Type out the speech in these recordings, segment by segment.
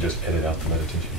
just edit out the meditation here.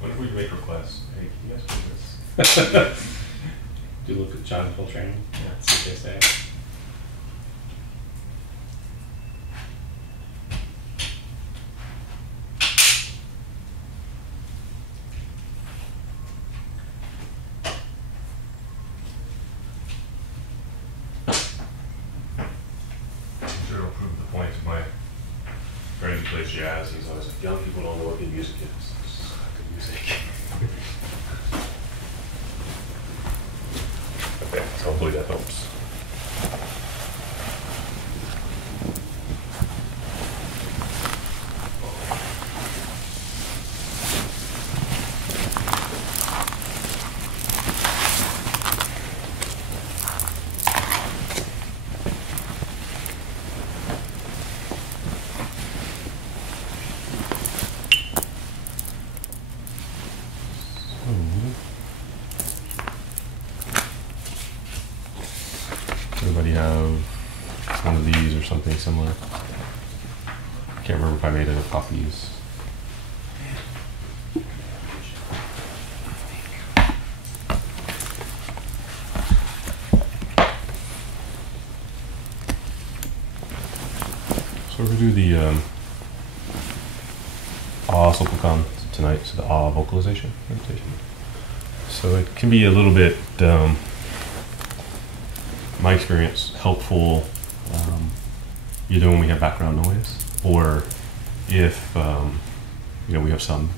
Whenever we make requests, hey, can you guys do this? Do you look at John Hill training? Yeah. See what they say. I'm sure it'll prove the point. My friend who plays jazz, he's always like, young people don't know what good music is. It's not good music. Okay, so hopefully that helps. Everybody have one of these or something similar? I can't remember if I made enough copies. So we're going to do the Ah Sopakan tonight, so the Ah vocalization meditation. So it can be a little bit, my experience, helpful either when we have background noise or if we have some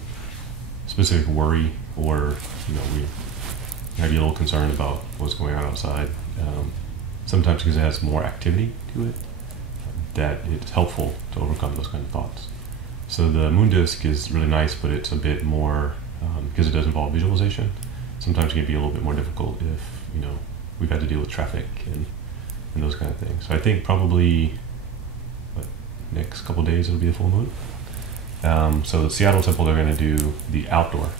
specific worry or we might be a little concerned about what's going on outside. Sometimes because it has more activity to it, that it's helpful to overcome those kind of thoughts. So the moon disk is really nice, but it's a bit more, because it does involve visualization, sometimes it can be a little bit more difficult if, we've had to deal with traffic and those kind of things. So I think probably, next couple days it'll be a full moon. So the Seattle Temple, they're going to do the outdoor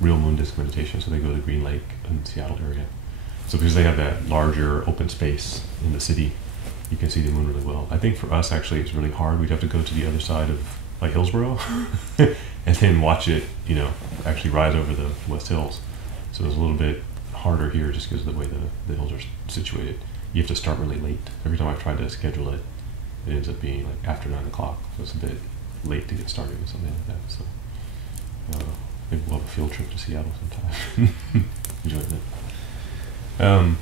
real moon disk meditation. So they go to Green Lake in the Seattle area. So because they have that larger open space in the city, you can see the moon really well. I think for us, actually, it's really hard. We'd have to go to the other side of Hillsboro and then watch it, actually rise over the West Hills. So it's a little bit harder here just because of the way the hills are situated. You have to start really late. Every time I've tried to schedule it, it ends up being like after 9 o'clock. So it's a bit late to get started with something like that. So maybe we'll have a field trip to Seattle sometime. Enjoy it.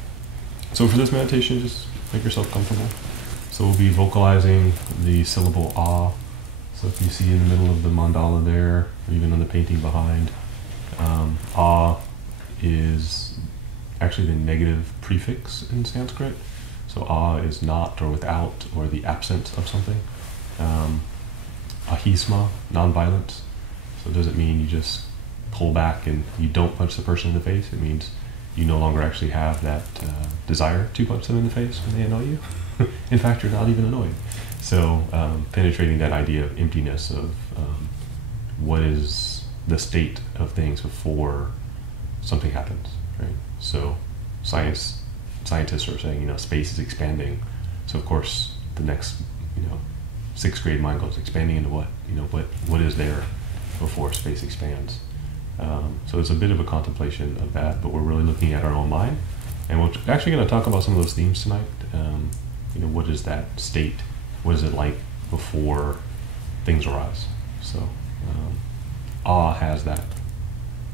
So for this meditation, just make yourself comfortable. So we'll be vocalizing the syllable Ah. So if you see in the middle of the mandala there, or even on the painting behind, Ah is actually the negative prefix in Sanskrit. So Ah is not or without or the absence of something. Ahisma, non-violence. So it doesn't mean you just pull back and you don't punch the person in the face. It means you no longer actually have that desire to punch them in the face when they annoy you. In fact, you're not even annoyed. So penetrating that idea of emptiness, of what is the state of things before something happens, right? So scientists are saying, space is expanding. So of course, the next, 6th grade mind goes expanding into what? What is there before space expands? So it's a bit of a contemplation of that, but we're really looking at our own mind. And we're actually going to talk about some of those themes tonight. What is that state? What is it like before things arise? So Ah has that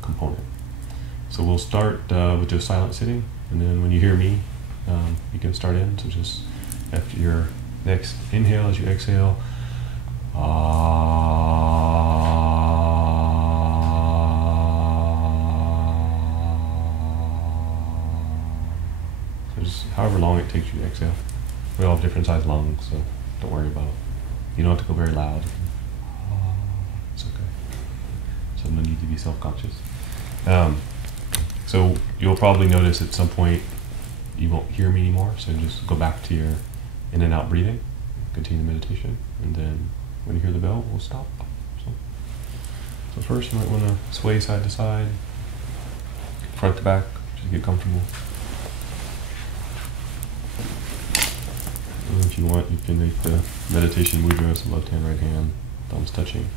component. So we'll start with just silent sitting, and then when you hear me, you can start in. So just after your next inhale, as you exhale, So just however long it takes you to exhale. We all have different sized lungs, so don't worry about it. You don't have to go very loud. It's okay. So no need to be self-conscious. So you'll probably notice at some point you won't hear me anymore, so just go back to your in and out breathing, continue the meditation, and then when you hear the bell, we'll stop. So first you might want to sway side to side, front to back, just get comfortable. And if you want, you can make the meditation mudra, so left hand, right hand, thumbs touching.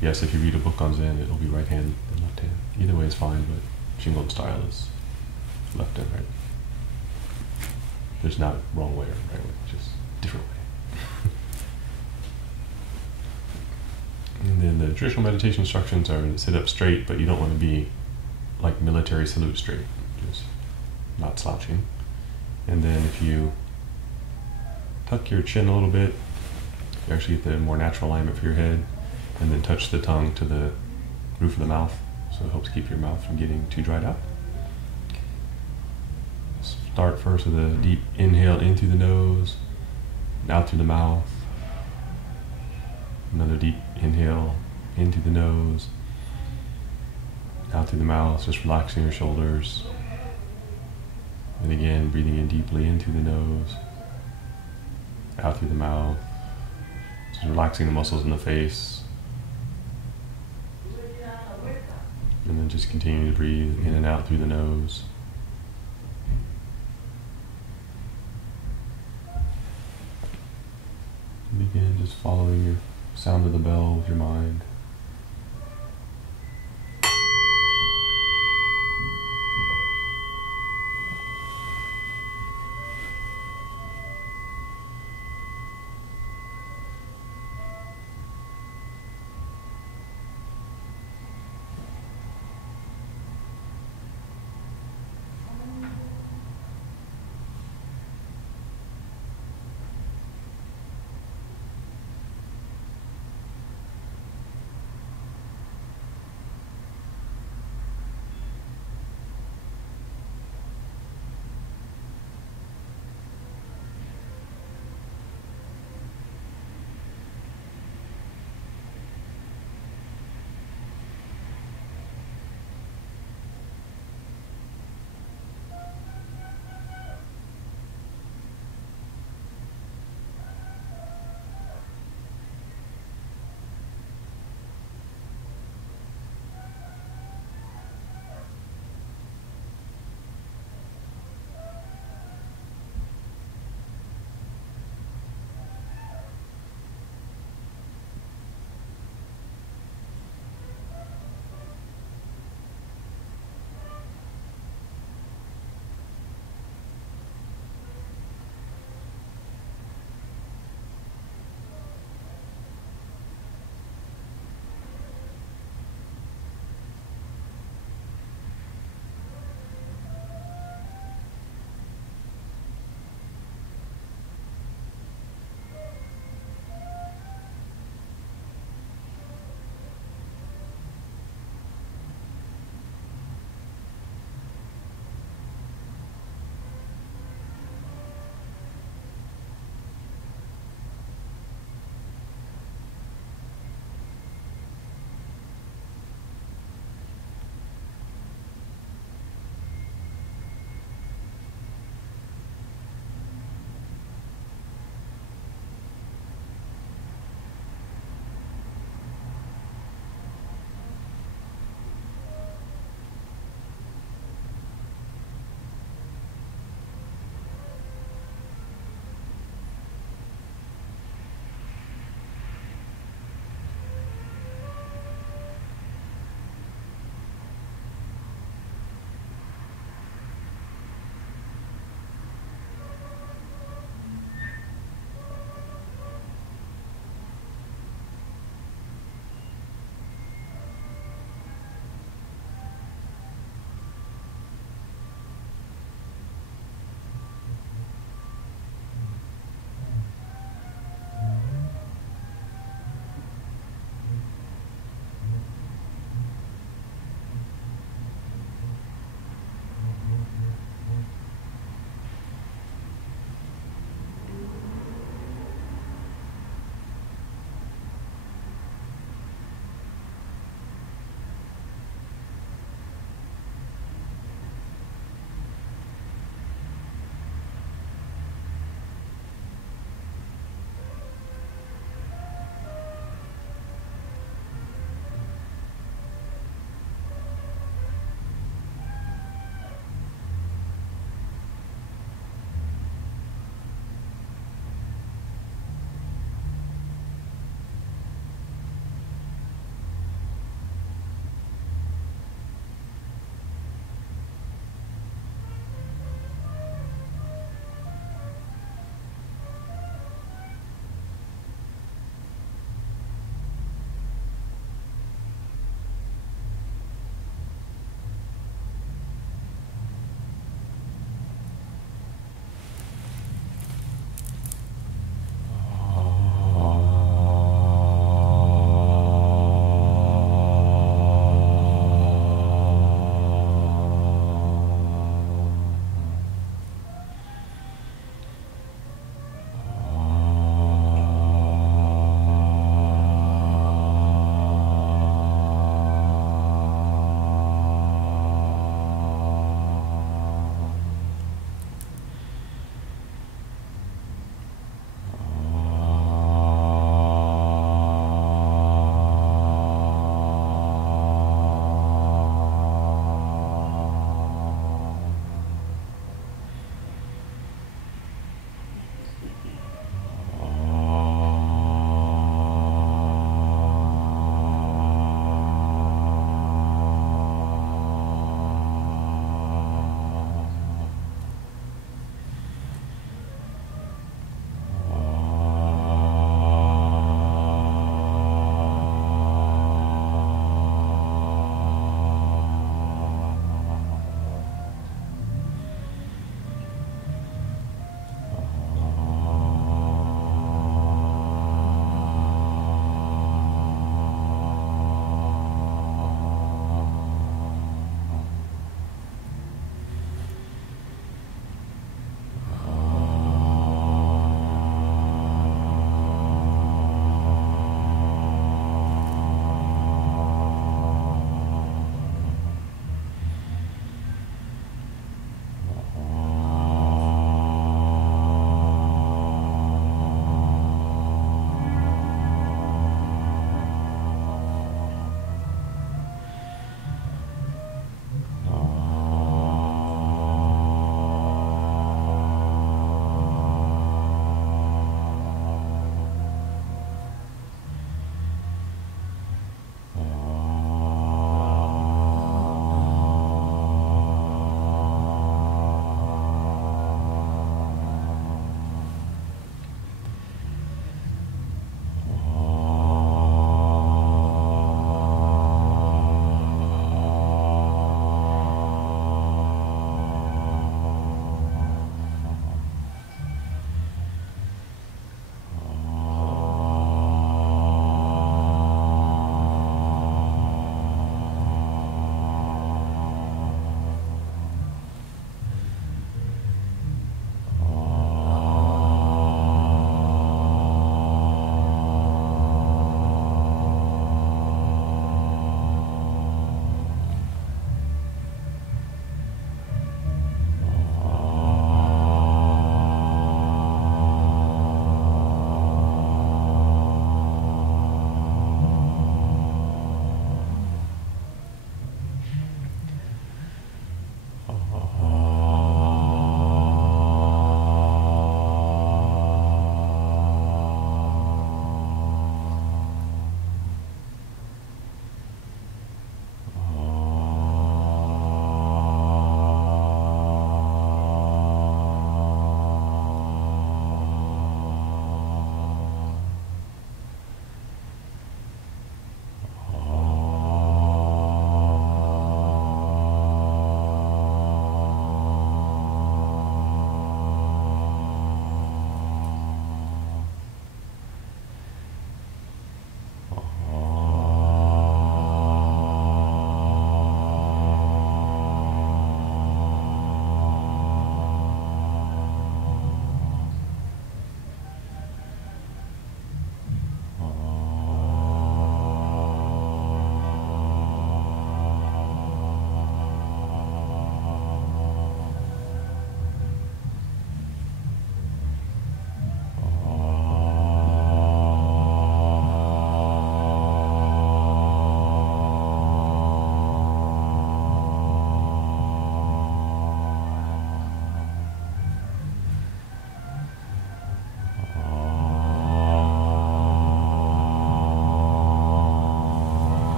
Yes, if you read a book on Zen, it'll be right hand and left hand. Either way is fine, but Shingon style is left and right. There's not a wrong way or right way, just different way. And then the traditional meditation instructions are to sit up straight, but you don't want to be like military salute straight, just not slouching. And then if you tuck your chin a little bit, you actually get the more natural alignment for your head, and then touch the tongue to the roof of the mouth, so it helps keep your mouth from getting too dried out. Start first with a deep inhale in through the nose, and out through the mouth. Another deep inhale in through the nose, out through the mouth, just relaxing your shoulders. And again, breathing in deeply in through the nose, out through the mouth, just relaxing the muscles in the face. And then just continue to breathe in and out through the nose. And begin just following your sound of the bell with your mind.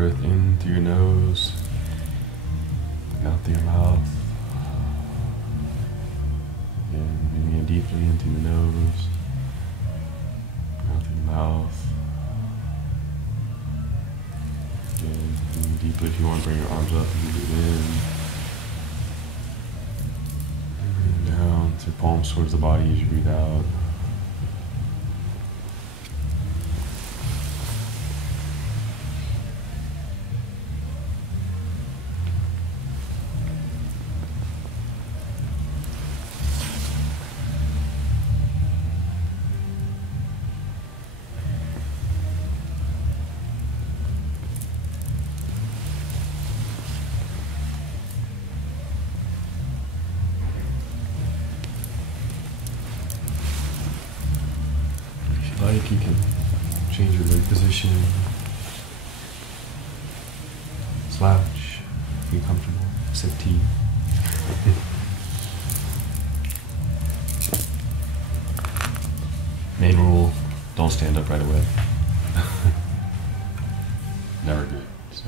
breath in through your nose, out through your mouth. And breathing in deeply in through the nose, out through the mouth. And breathing deeply. If you want to bring your arms up, you breathe in. And breathing down through palms towards the body as you breathe out. You can change your leg position, slouch, be comfortable, sip tea. Main rule, don't stand up right away. Never good. So.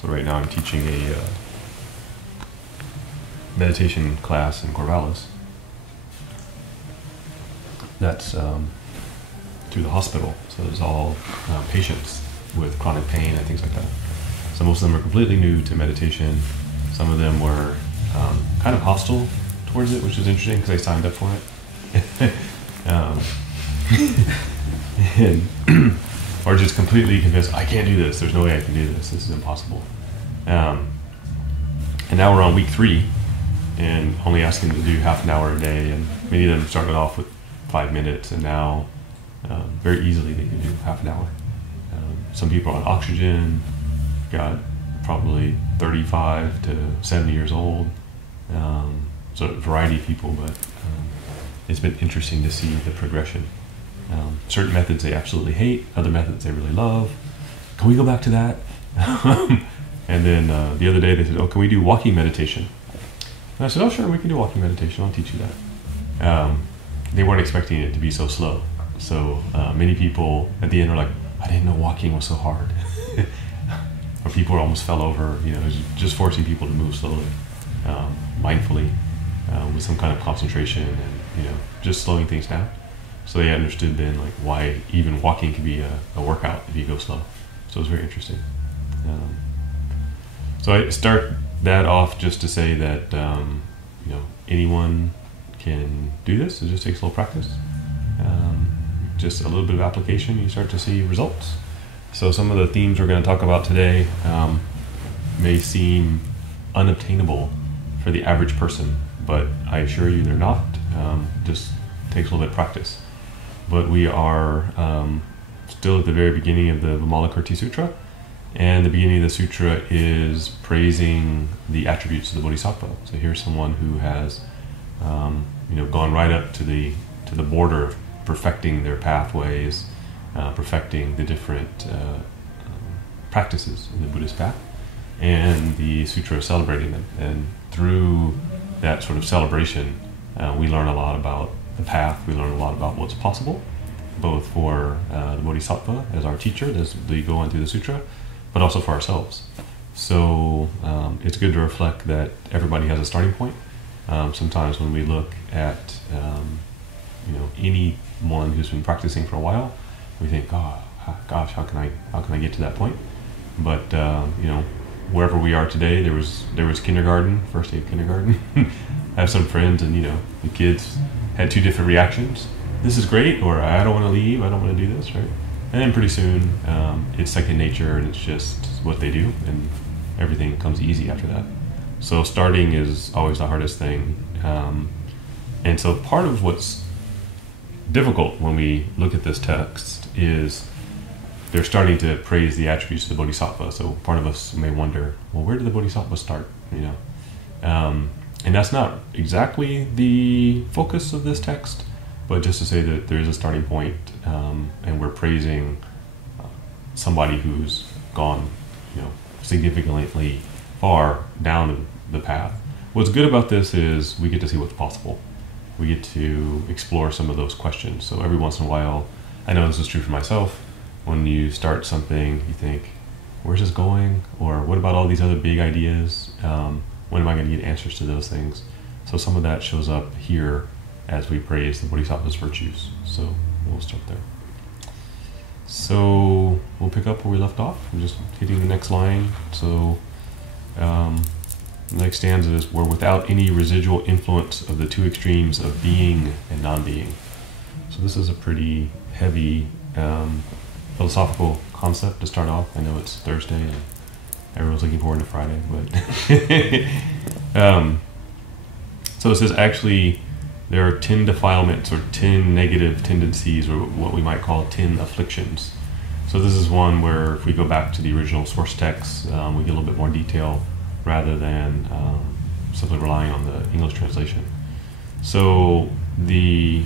So right now I'm teaching a meditation class in Corvallis. That's through the hospital. So it's all patients with chronic pain and things like that. So most of them are completely new to meditation. Some of them were kind of hostile towards it, which is interesting because they signed up for it. Or just completely convinced, I can't do this, there's no way I can do this, this is impossible. And now we're on week 3, and only asking them to do half an hour a day, and many of them started off with 5 minutes, and now very easily they can do half an hour. Some people are on oxygen, got probably 35 to 70 years old, so a variety of people, but it's been interesting to see the progression. Certain methods they absolutely hate, other methods they really love. Can we go back to that? And then the other day they said, oh, can we do walking meditation? And I said, oh sure, we can do walking meditation, I'll teach you that. They weren't expecting it to be so slow. So many people at the end are like, I didn't know walking was so hard. Or people almost fell over, you know, just forcing people to move slowly, mindfully, with some kind of concentration and, you know, just slowing things down. So they understood then like why even walking can be a workout if you go slow. So it was very interesting. So I start that off just to say that you know, anyone can do this. It just takes a little practice. Just a little bit of application, you start to see results. So some of the themes we're going to talk about today may seem unobtainable for the average person, but I assure you they're not. Just takes a little bit of practice. But we are still at the very beginning of the Vimalakirti Sutra, and the beginning of the sutra is praising the attributes of the Bodhisattva. So here's someone who has you know, gone right up to the border of perfecting their pathways, perfecting the different practices in the Buddhist path, and the sutra is celebrating them. And through that sort of celebration, we learn a lot about the path, we learn a lot about what's possible, both for the Bodhisattva as our teacher as we go on through the sutra, but also for ourselves. So it's good to reflect that everybody has a starting point. Sometimes when we look at you know, anyone who's been practicing for a while, we think, oh gosh, how can I get to that point? But you know, wherever we are today, there was kindergarten, first day of kindergarten. I have some friends, and you know, the kids had 2 different reactions. This is great, or I don't want to leave, I don't want to do this, right? And then pretty soon, it's second nature, and it's just what they do, and everything comes easy after that. So starting is always the hardest thing. And so part of what's difficult when we look at this text is they're starting to praise the attributes of the Bodhisattva. So part of us may wonder, well, where did the Bodhisattva start? You know, and that's not exactly the focus of this text, but just to say that there is a starting point, and we're praising somebody who's gone, you know, significantly far down the path, what's good about this is we get to see what's possible. We get to explore some of those questions. So every once in a while, I know this is true for myself, when you start something, you think, where's this going? Or what about all these other big ideas? When am I going to get answers to those things? So some of that shows up here as we praise the Bodhisattva's virtues. So we'll start there. So we'll pick up where we left off. We're just hitting the next line. So the next stanza is, we're without any residual influence of the two extremes of being and non-being. So this is a pretty heavy philosophical concept to start off. I know it's Thursday and everyone's looking forward to Friday, but so it says actually there are 10 defilements or 10 negative tendencies, or what we might call 10 afflictions. So this is one where if we go back to the original source text, we get a little bit more detail rather than simply relying on the English translation. So the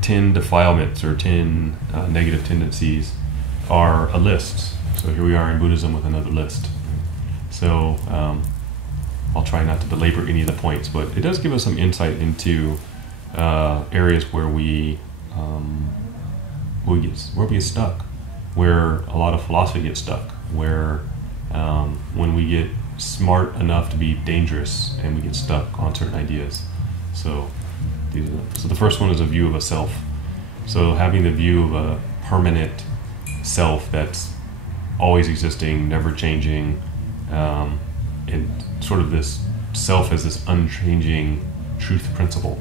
10 defilements or 10 negative tendencies are a list. So here we are in Buddhism with another list. So I'll try not to belabor any of the points, but it does give us some insight into areas where we get stuck, where a lot of philosophy gets stuck, where when we get smart enough to be dangerous and we get stuck on certain ideas. So the first one is a view of a self. So having the view of a permanent self that's always existing, never changing, and sort of this self as this unchanging truth principle.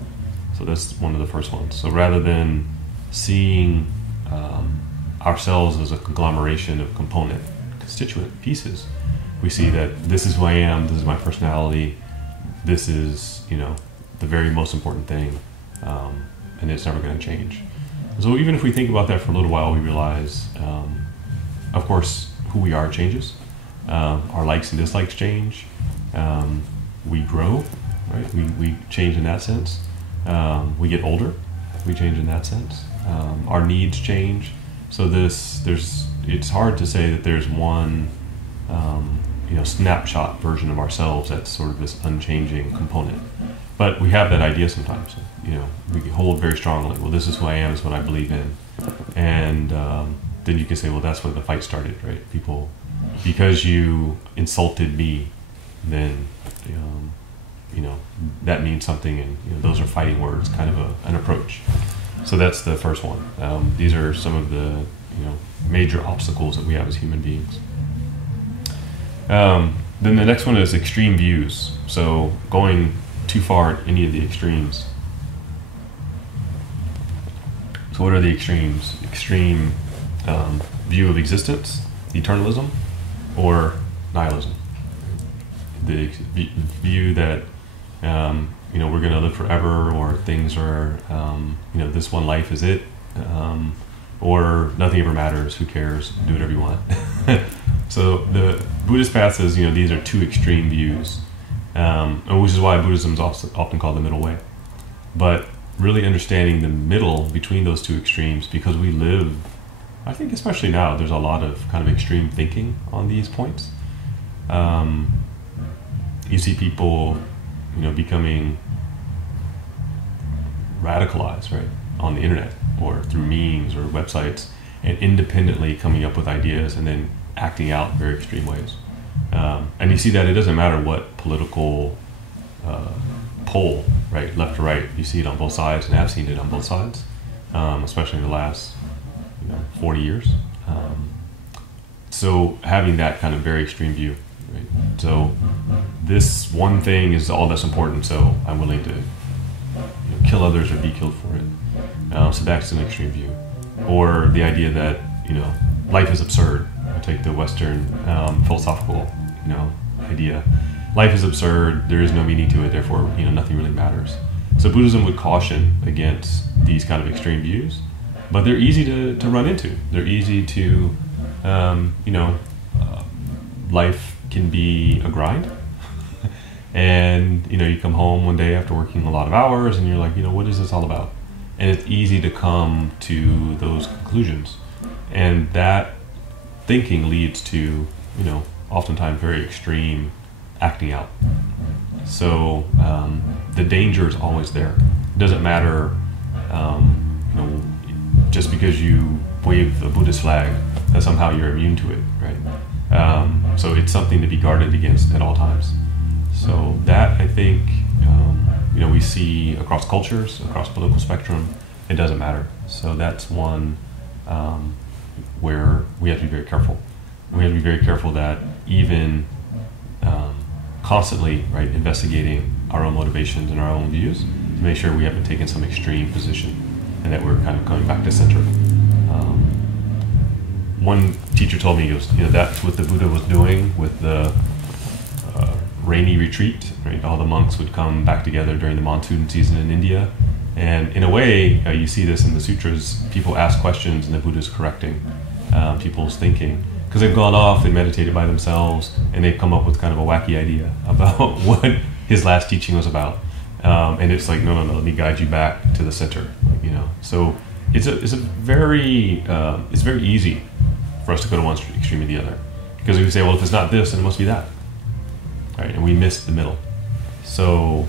So that's one of the first ones. So rather than seeing ourselves as a conglomeration of component, constituent pieces, we see that this is who I am, this is my personality, this is, the very most important thing, and it's never going to change. So even if we think about that for a little while, we realize, of course, who we are changes. Our likes and dislikes change. We grow, right? We change in that sense. We get older. We change in that sense. Our needs change. So it's hard to say that there's one, snapshot version of ourselves that's sort of this unchanging component. But we have that idea sometimes. We hold very strongly, well, this is who I am, is what I believe in. And then you can say, well, that's where the fight started, right? People, because you insulted me, then, that means something, and those are fighting words, kind of an approach. So that's the first one. These are some of the, major obstacles that we have as human beings. Then the next one is extreme views. So going too far at any of the extremes. So what are the extremes? Extreme view of existence, eternalism, or nihilism. The view that we're going to live forever, or things are this one life is it, or nothing ever matters. Who cares? Do whatever you want. So the Buddhist path says these are two extreme views, which is why Buddhism is often called the middle way. But really understanding the middle between those two extremes, because we live, I think especially now, there's a lot of kind of extreme thinking on these points. You see people, becoming radicalized, right, on the internet or through memes or websites, and independently coming up with ideas and then acting out in very extreme ways. And you see that it doesn't matter what political pole, right, left or right, you see it on both sides, and I've seen it on both sides, especially in the last 40 years. So having that kind of very extreme view, right? So this one thing is all that's important, so I'm willing to kill others or be killed for it. So that's an extreme view. Or the idea that life is absurd. I take the Western philosophical idea. Life is absurd. There is no meaning to it. Therefore, nothing really matters. So Buddhism would caution against these kind of extreme views, but they're easy to run into. They're easy to, life can be a grind. And, you come home one day after working a lot of hours and you're like, what is this all about? And it's easy to come to those conclusions. And that thinking leads to, oftentimes very extreme acting out. So the danger is always there. It doesn't matter, just because you wave the Buddhist flag, that somehow you're immune to it, right? So it's something to be guarded against at all times. So that, I think, we see across cultures, across political spectrum, it doesn't matter. So that's one where we have to be very careful. We have to be very careful that even constantly, right, investigating our own motivations and our own views to make sure we haven't taken some extreme position and that we're kind of coming back to center. One teacher told me, he goes, that's what the Buddha was doing with the rainy retreat, right? All the monks would come back together during the monsoon season in India. And in a way, you see this in the sutras, people ask questions and the Buddha's correcting people's thinking. Because they've gone off, they meditated by themselves, and they've come up with kind of a wacky idea about what his last teaching was about. And it's like, no, let me guide you back to the center, So it's very easy for us to go to one extreme or the other. Because we say, well, if it's not this, then it must be that. Right? And we miss the middle. So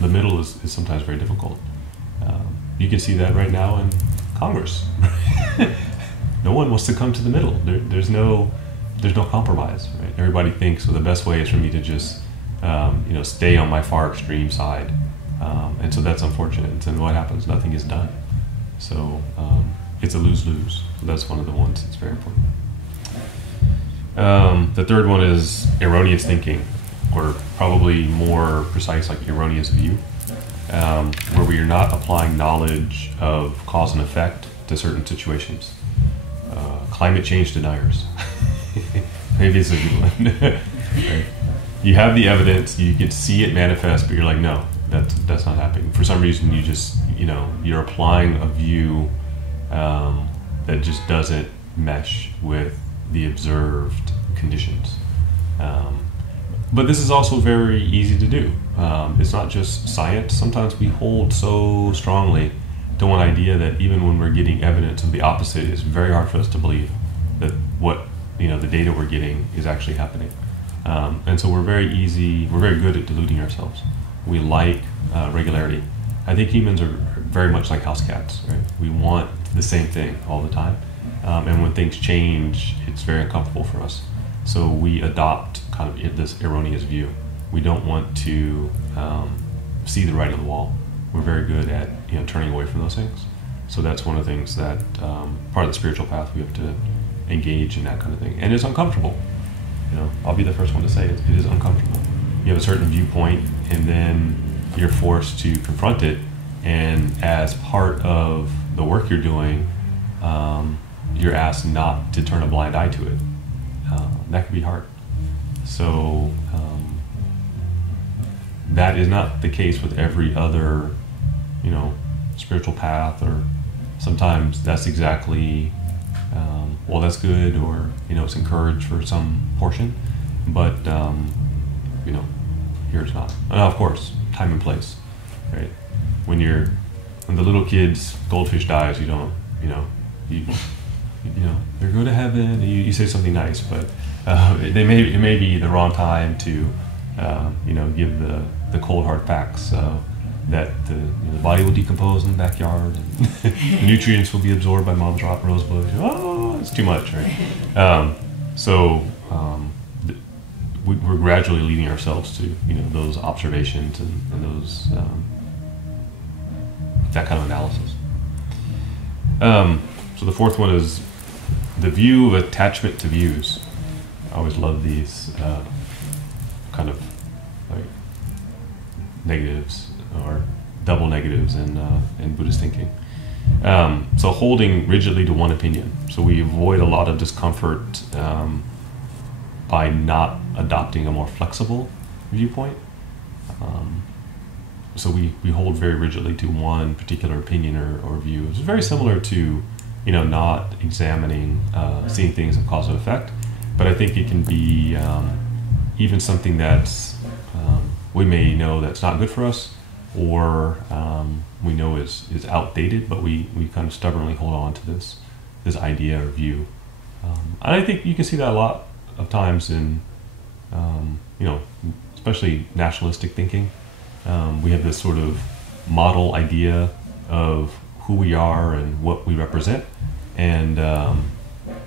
the middle is sometimes very difficult. You can see that right now in Congress. No one wants to come to the middle. There's no compromise. Right? Everybody thinks, well, the best way is for me to just stay on my far extreme side, and so that's unfortunate. And what happens? Nothing is done. So it's a lose-lose. So that's one of the ones that's very important. The third one is erroneous thinking, or probably more precise, like erroneous view, where we are not applying knowledge of cause and effect to certain situations. Climate change deniers. Maybe it's a good one. Right? You have the evidence, you can see it manifest, but you're like, no, that's not happening. For some reason, you just, you're applying a view that just doesn't mesh with the observed conditions. But this is also very easy to do. It's not just science. Sometimes we hold so strongly to one idea that even when we're getting evidence of the opposite, it's very hard for us to believe that what the data we're getting is actually happening. And so we're very good at deluding ourselves. We like regularity. I think humans are very much like house cats, right? We want the same thing all the time. And when things change, it's very uncomfortable for us. So we adopt kind of this erroneous view. We don't want to see the writing on the wall. We're very good at turning away from those things. So that's one of the things that part of the spiritual path we have to engage in, that kind of thing. And it's uncomfortable. I'll be the first one to say it is uncomfortable. You have a certain viewpoint, and then you're forced to confront it. And as part of the work you're doing, you're asked not to turn a blind eye to it. That can be hard. So that is not the case with every other, spiritual path, or sometimes that's exactly, well, that's good, or, it's encouraged for some portion, but, here it's not. Now, of course, time and place, right? When the little kid's goldfish dies, you don't, they're going to heaven, and you say something nice, but it may be the wrong time to, give the cold hard facts that the body will decompose in the backyard, and the nutrients will be absorbed by mom's rose bush. Oh, it's too much, right? We're gradually leading ourselves to those observations and those that kind of analysis. So the fourth one is the view of attachment to views. I always love these kind of like negatives or double negatives in Buddhist thinking. So holding rigidly to one opinion. So we avoid a lot of discomfort by not adopting a more flexible viewpoint. So we hold very rigidly to one particular opinion or view. It's very similar to not examining, seeing things of cause and effect. But I think it can be even something that's we may know that's not good for us, or we know is outdated, but we kind of stubbornly hold on to this idea or view. And I think you can see that a lot of times in you know, especially nationalistic thinking. We have this sort of model idea of who we are and what we represent, and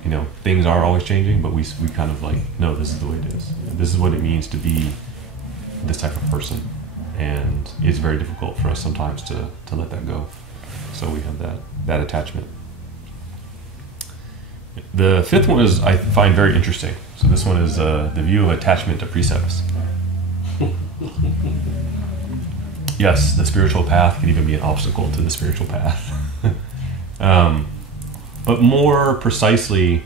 you know, things are always changing, but we kind of like, no, this is the way it is. This is what it means to be this type of person, and it's very difficult for us sometimes to let that go. So we have that attachment. The fifth one is, I find very interesting. So this one is the view of attachment to precepts. Yes, the spiritual path can even be an obstacle to the spiritual path. But more precisely,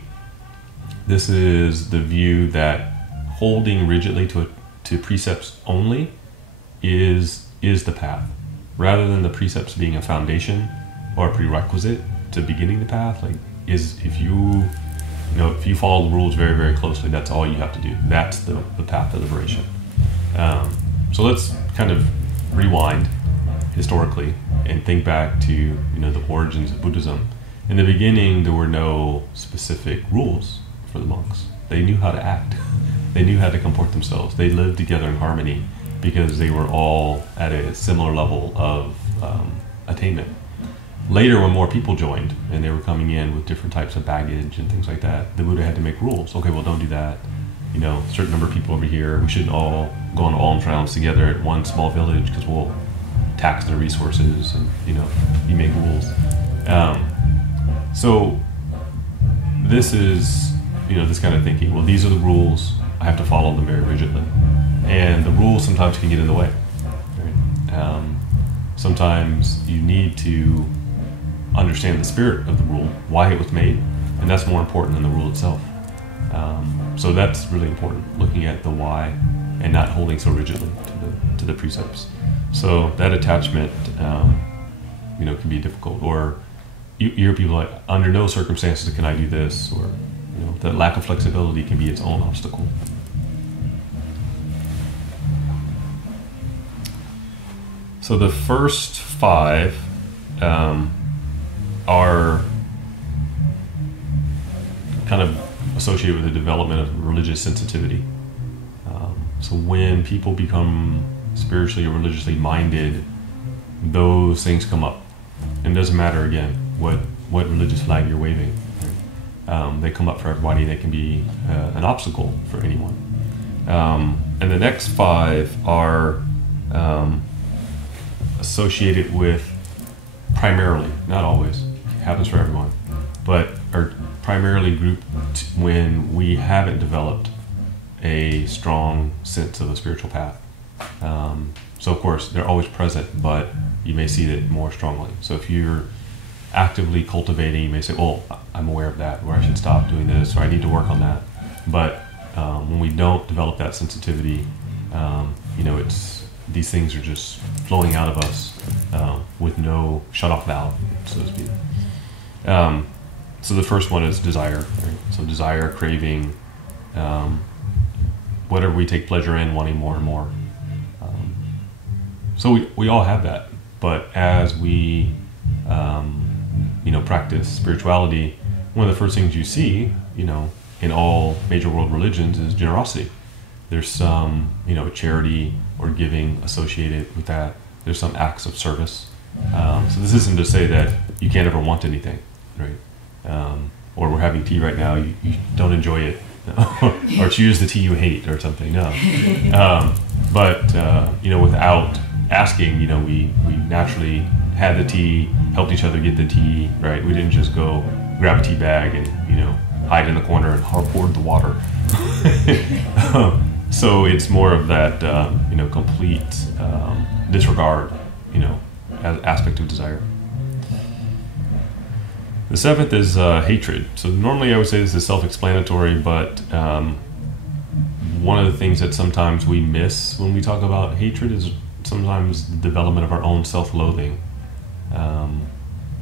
this is the view that holding rigidly to precepts only is the path, rather than the precepts being a foundation or a prerequisite to beginning the path. Like, if you follow the rules very, very closely, that's all you have to do. That's the path to liberation. So let's kind of rewind historically and think back to the origins of Buddhism. In the beginning, there were no specific rules for the monks. They knew how to act. They knew how to comport themselves. They lived together in harmony because they were all at a similar level of attainment. Later, when more people joined and they were coming in with different types of baggage and things like that, the Buddha had to make rules. Okay, well, don't do that. Certain number of people over here. We shouldn't all go on alms rounds together at one small village because we'll tax their resources, and you make rules. So this is this kind of thinking. Well, these are the rules. I have to follow them very rigidly, and the rules sometimes can get in the way. Right? Sometimes you need to understand the spirit of the rule, why it was made, and that's more important than the rule itself. So that's really important, looking at the why and not holding so rigidly to the precepts. So that attachment, can be difficult. Or you hear people like, under no circumstances can I do this, or that lack of flexibility can be its own obstacle. So the first five are kind of associated with the development of religious sensitivity. So when people become spiritually or religiously minded, those things come up. And it doesn't matter, again, what religious flag you're waving. They come up for everybody. They can be an obstacle for anyone. And the next five are associated with primarily, not always, it happens for everyone, but are primarily grouped when we haven't developed a strong sense of a spiritual path. So of course they're always present, but you may see it more strongly. So if you're actively cultivating, you may say, "Oh, I'm aware of that," or "I should stop doing this," or "I need to work on that." But when we don't develop that sensitivity, it's these things are just flowing out of us with no shut-off valve, so to speak. So the first one is desire. Right? So desire, craving, whatever we take pleasure in, wanting more and more. So we all have that, but as we practice spirituality, one of the first things you see, in all major world religions is generosity. There's some, charity or giving associated with that. There's some acts of service. So this isn't to say that you can't ever want anything, right? Or we're having tea right now, you don't enjoy it, or choose the tea you hate or something, no. But without asking, we naturally had the tea, helped each other get the tea, right? We didn't just go grab a tea bag and, hide in the corner and hoard the water. So it's more of that, complete disregard, aspect of desire. The seventh is hatred. So normally I would say this is self-explanatory, but one of the things that sometimes we miss when we talk about hatred is sometimes the development of our own self-loathing.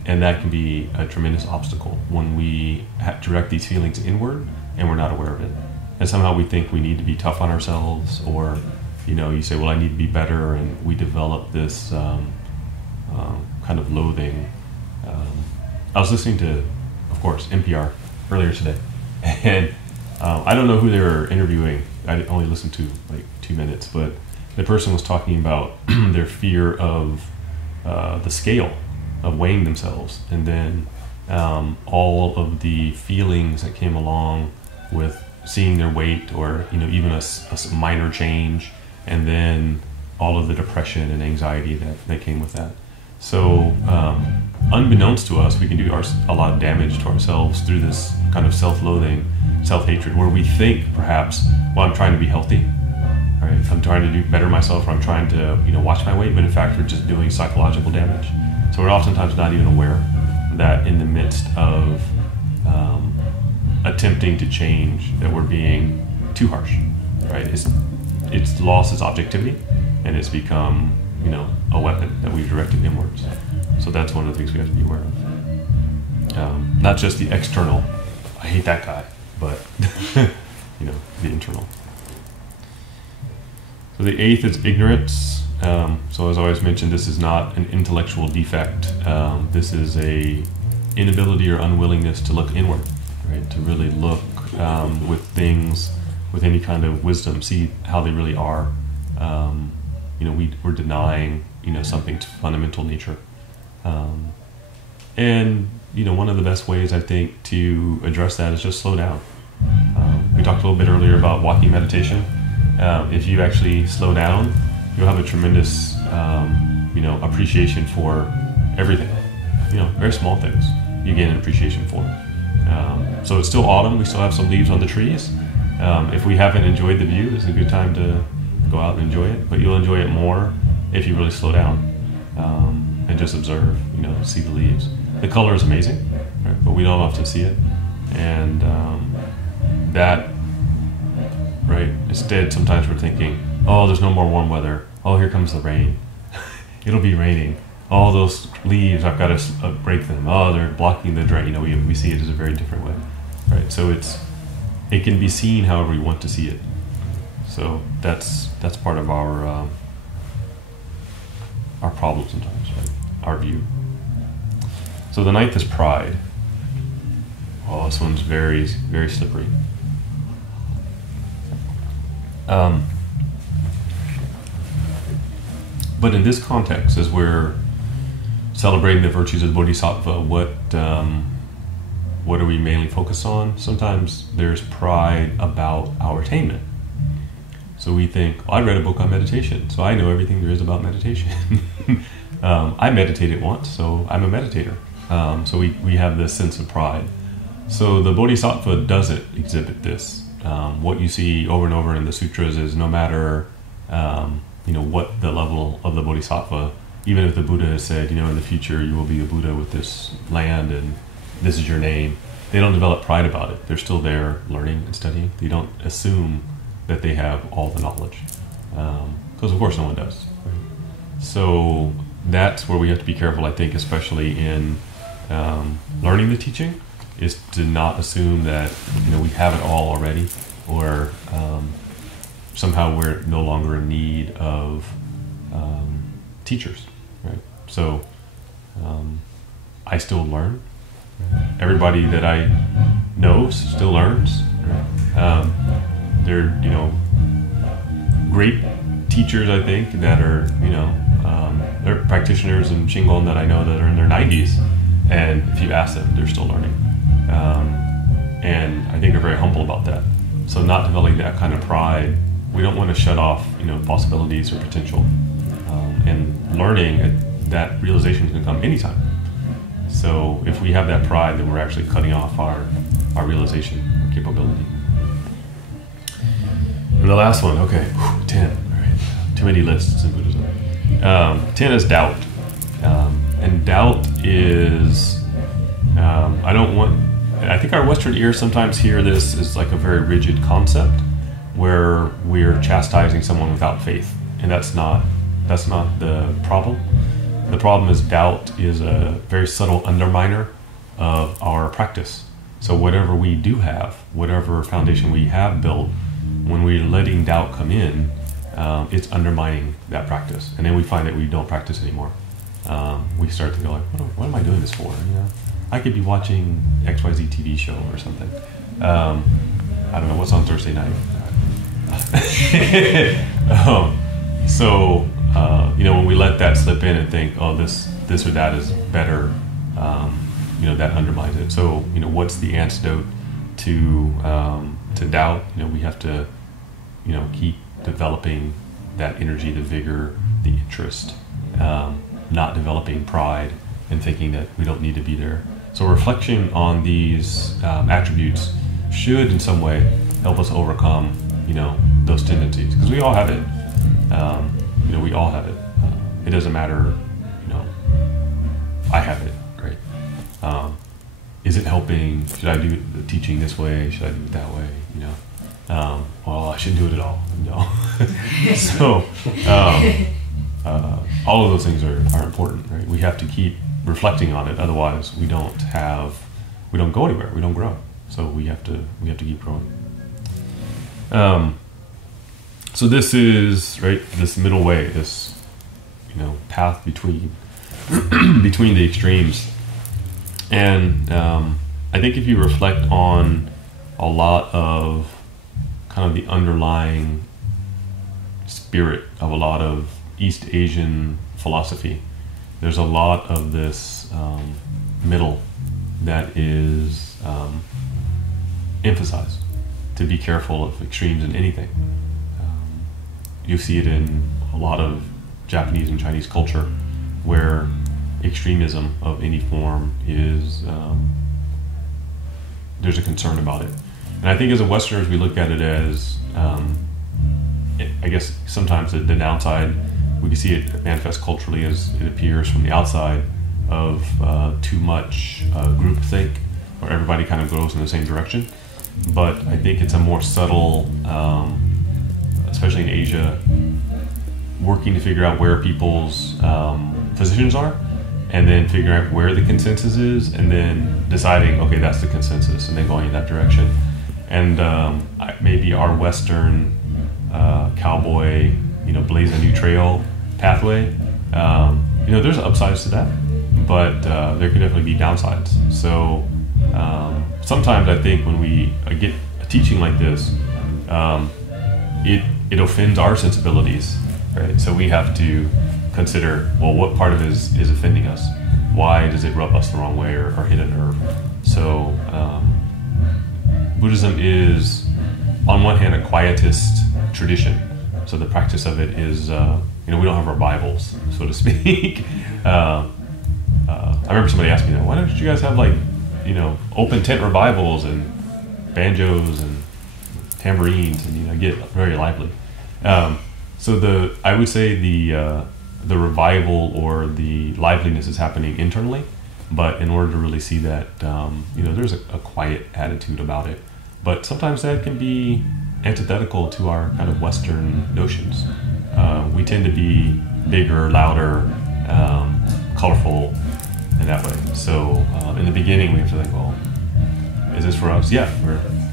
And that can be a tremendous obstacle when we direct these feelings inward and we're not aware of it. And somehow we think we need to be tough on ourselves, or, you say, well, I need to be better, and we develop this kind of loathing. I was listening to, of course, NPR earlier today, and I don't know who they were interviewing. I only listened to like 2 minutes, but the person was talking about their fear of the scale, of weighing themselves, and then all of the feelings that came along with seeing their weight, or even a minor change, and then all of the depression and anxiety that came with that. So unbeknownst to us, we can do a lot of damage to ourselves through this kind of self-loathing, self-hatred, where we think perhaps, well, I'm trying to be healthy, right? I'm trying to do better myself, or I'm trying to watch my weight, but in fact we're just doing psychological damage. So we're oftentimes not even aware that in the midst of attempting to change, that we're being too harsh, right? It's lost its objectivity, and it's become a weapon that we've directed inwards. So that's one of the things we have to be aware of. Not just the external, I hate that guy, but the internal. So the eighth is ignorance. So as I always mentioned, this is not an intellectual defect. This is a inability or unwillingness to look inward, right? To really look with things with any kind of wisdom, see how they really are. We're denying something to fundamental nature. And one of the best ways, I think, to address that is just slow down. We talked a little bit earlier about walking meditation. If you actually slow down, you'll have a tremendous appreciation for everything. Very small things you gain an appreciation for. So it's still autumn, we still have some leaves on the trees. If we haven't enjoyed the view, it's a good time to go out and enjoy it, but you'll enjoy it more if you really slow down and just observe, see the leaves. The color is amazing, right? But we don't often see it, and that, right? Instead, sometimes we're thinking, oh, there's no more warm weather. Oh, here comes the rain. It'll be raining. All those leaves, I've got to break them. Oh, they're blocking the drain. We see it as a very different way, right? So it can be seen however we want to see it. So that's part of our problem sometimes, right? Our view. So the ninth is pride. Oh, this one's very, very slippery. But in this context, as we're celebrating the virtues of Bodhisattva, what are we mainly focused on? Sometimes there's pride about our attainment. So we think, well, I read a book on meditation, so I know everything there is about meditation. I meditated once, so I'm a meditator. So we have this sense of pride. So the Bodhisattva doesn't exhibit this. What you see over and over in the sutras is no matter what the level of the Bodhisattva, even if the Buddha has said, in the future you will be a Buddha with this land and this is your name, they don't develop pride about it. They're still there learning and studying. They don't assume that they have all the knowledge, because of course no one does. Right? So that's where we have to be careful, I think, especially in learning the teaching, is to not assume that we have it all already, or somehow we're no longer in need of teachers. Right? So I still learn. Everybody that I know still learns. Right? They're great teachers, I think, that are they're practitioners in Shingon that I know that are in their 90s, and if you ask them, they're still learning, and I think they're very humble about that. So not developing that kind of pride, we don't want to shut off possibilities or potential, and learning, that realization can come anytime. So if we have that pride, then we're actually cutting off our realization, our capability. And the last one, okay, 10. All right. Too many lists in Buddhism. 10 is doubt. And doubt is, I think our Western ears sometimes hear this as like a very rigid concept where we're chastising someone without faith. And that's not the problem. The problem is doubt is a very subtle underminer of our practice. So whatever we do have, whatever foundation we have built, when we're letting doubt come in, it's undermining that practice, and then we find that we don't practice anymore. We start to go like, what am I doing this for? I could be watching XYZ TV show or something. I don't know what's on Thursday night. So when we let that slip in and think, oh, this or that is better, that undermines it. So what's the antidote to doubt? We have to keep developing that energy, the vigor, the interest, not developing pride and thinking that we don't need to be there. So reflection on these attributes should in some way help us overcome those tendencies, because we all have it. We all have it. It doesn't matter. I have it, right? Is it helping? Should I do the teaching this way? Should I do it that way? Well, I shouldn't do it at all. No. So all of those things are important, right? We have to keep reflecting on it. Otherwise, we don't go anywhere. We don't grow. So we have to keep growing. So this is right. This middle way. This path between the extremes. And I think if you reflect on a lot of kind of the underlying spirit of a lot of East Asian philosophy, there's a lot of this middle that is emphasized, to be careful of extremes in anything. You see it in a lot of Japanese and Chinese culture, where extremism of any form is there's a concern about it. And I think as a Westerners, we look at it as I guess sometimes the downside, we can see it manifest culturally as it appears from the outside, of too much groupthink, where everybody kind of goes in the same direction. But I think it's a more subtle, especially in Asia, working to figure out where people's positions are, and then figuring out where the consensus is, and then deciding, okay, that's the consensus, and then going in that direction. And maybe our Western cowboy, blaze a new trail pathway, there's upsides to that, but there can definitely be downsides. So sometimes I think when we get a teaching like this, it offends our sensibilities, right? So we have to consider, well, what part of it is offending us? Why does it rub us the wrong way or hit a nerve? So Buddhism is, on one hand, a quietist tradition. So the practice of it is, we don't have our Bibles, so to speak. I remember somebody asked me that, why don't you guys have open tent revivals and banjos and tambourines, and get very lively. So I would say the revival or the liveliness is happening internally, but in order to really see that, there's a quiet attitude about it. But sometimes that can be antithetical to our kind of Western notions. We tend to be bigger, louder, colorful in that way. So in the beginning, we have to think, well, is this for us? Yeah.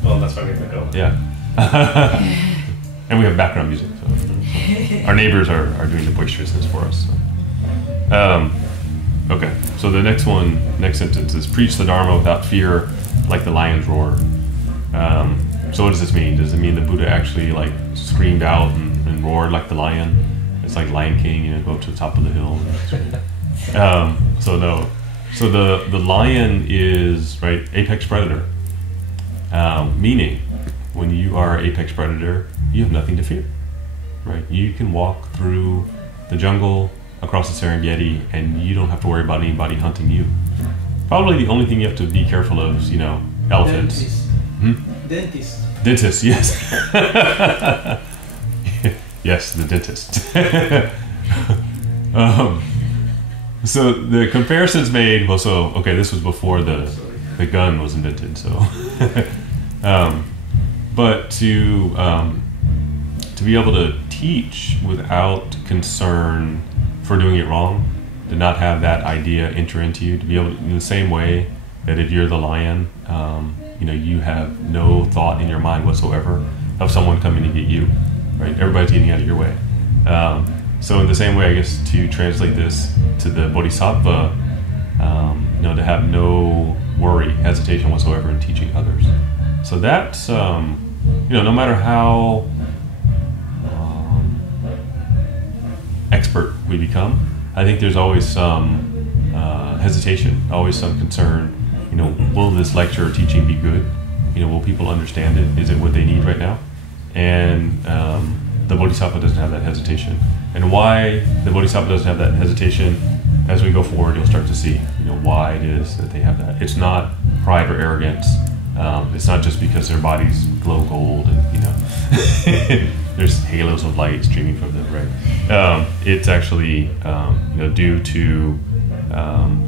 Well, that's why we have to go. Yeah. And we have background music. So our neighbors are doing the boisterousness for us. So. Okay, so the next sentence is, preach the Dharma without fear, like the lion's roar. So what does this mean? Does it mean the Buddha actually screamed out and roared like the lion? It's like Lion King, go up to the top of the hill. So no. So the lion is, right, apex predator. Meaning, when you are apex predator, you have nothing to fear, right? You can walk through the jungle, across the Serengeti, and you don't have to worry about anybody hunting you. Probably the only thing you have to be careful of is, elephants. Dentist, yes. Yes, the dentist. So the comparison's made, well, so, okay, this was before the gun was invented, so. But to be able to teach without concern for doing it wrong, to not have that idea enter into you, to be able to, in the same way that if you're the lion, you have no thought in your mind whatsoever of someone coming to get you, right? Everybody's getting out of your way. So in the same way, I guess, to translate this to the bodhisattva, to have no worry, hesitation whatsoever in teaching others. So that's, no matter how expert we become, I think there's always some hesitation, always some concern. Will this lecture or teaching be good? Will people understand it? Is it what they need right now? And the Bodhisattva doesn't have that hesitation. And why the Bodhisattva doesn't have that hesitation, as we go forward, you'll start to see, why it is that they have that. It's not pride or arrogance. It's not just because their bodies glow gold and, there's halos of light streaming from them, right? It's actually, due to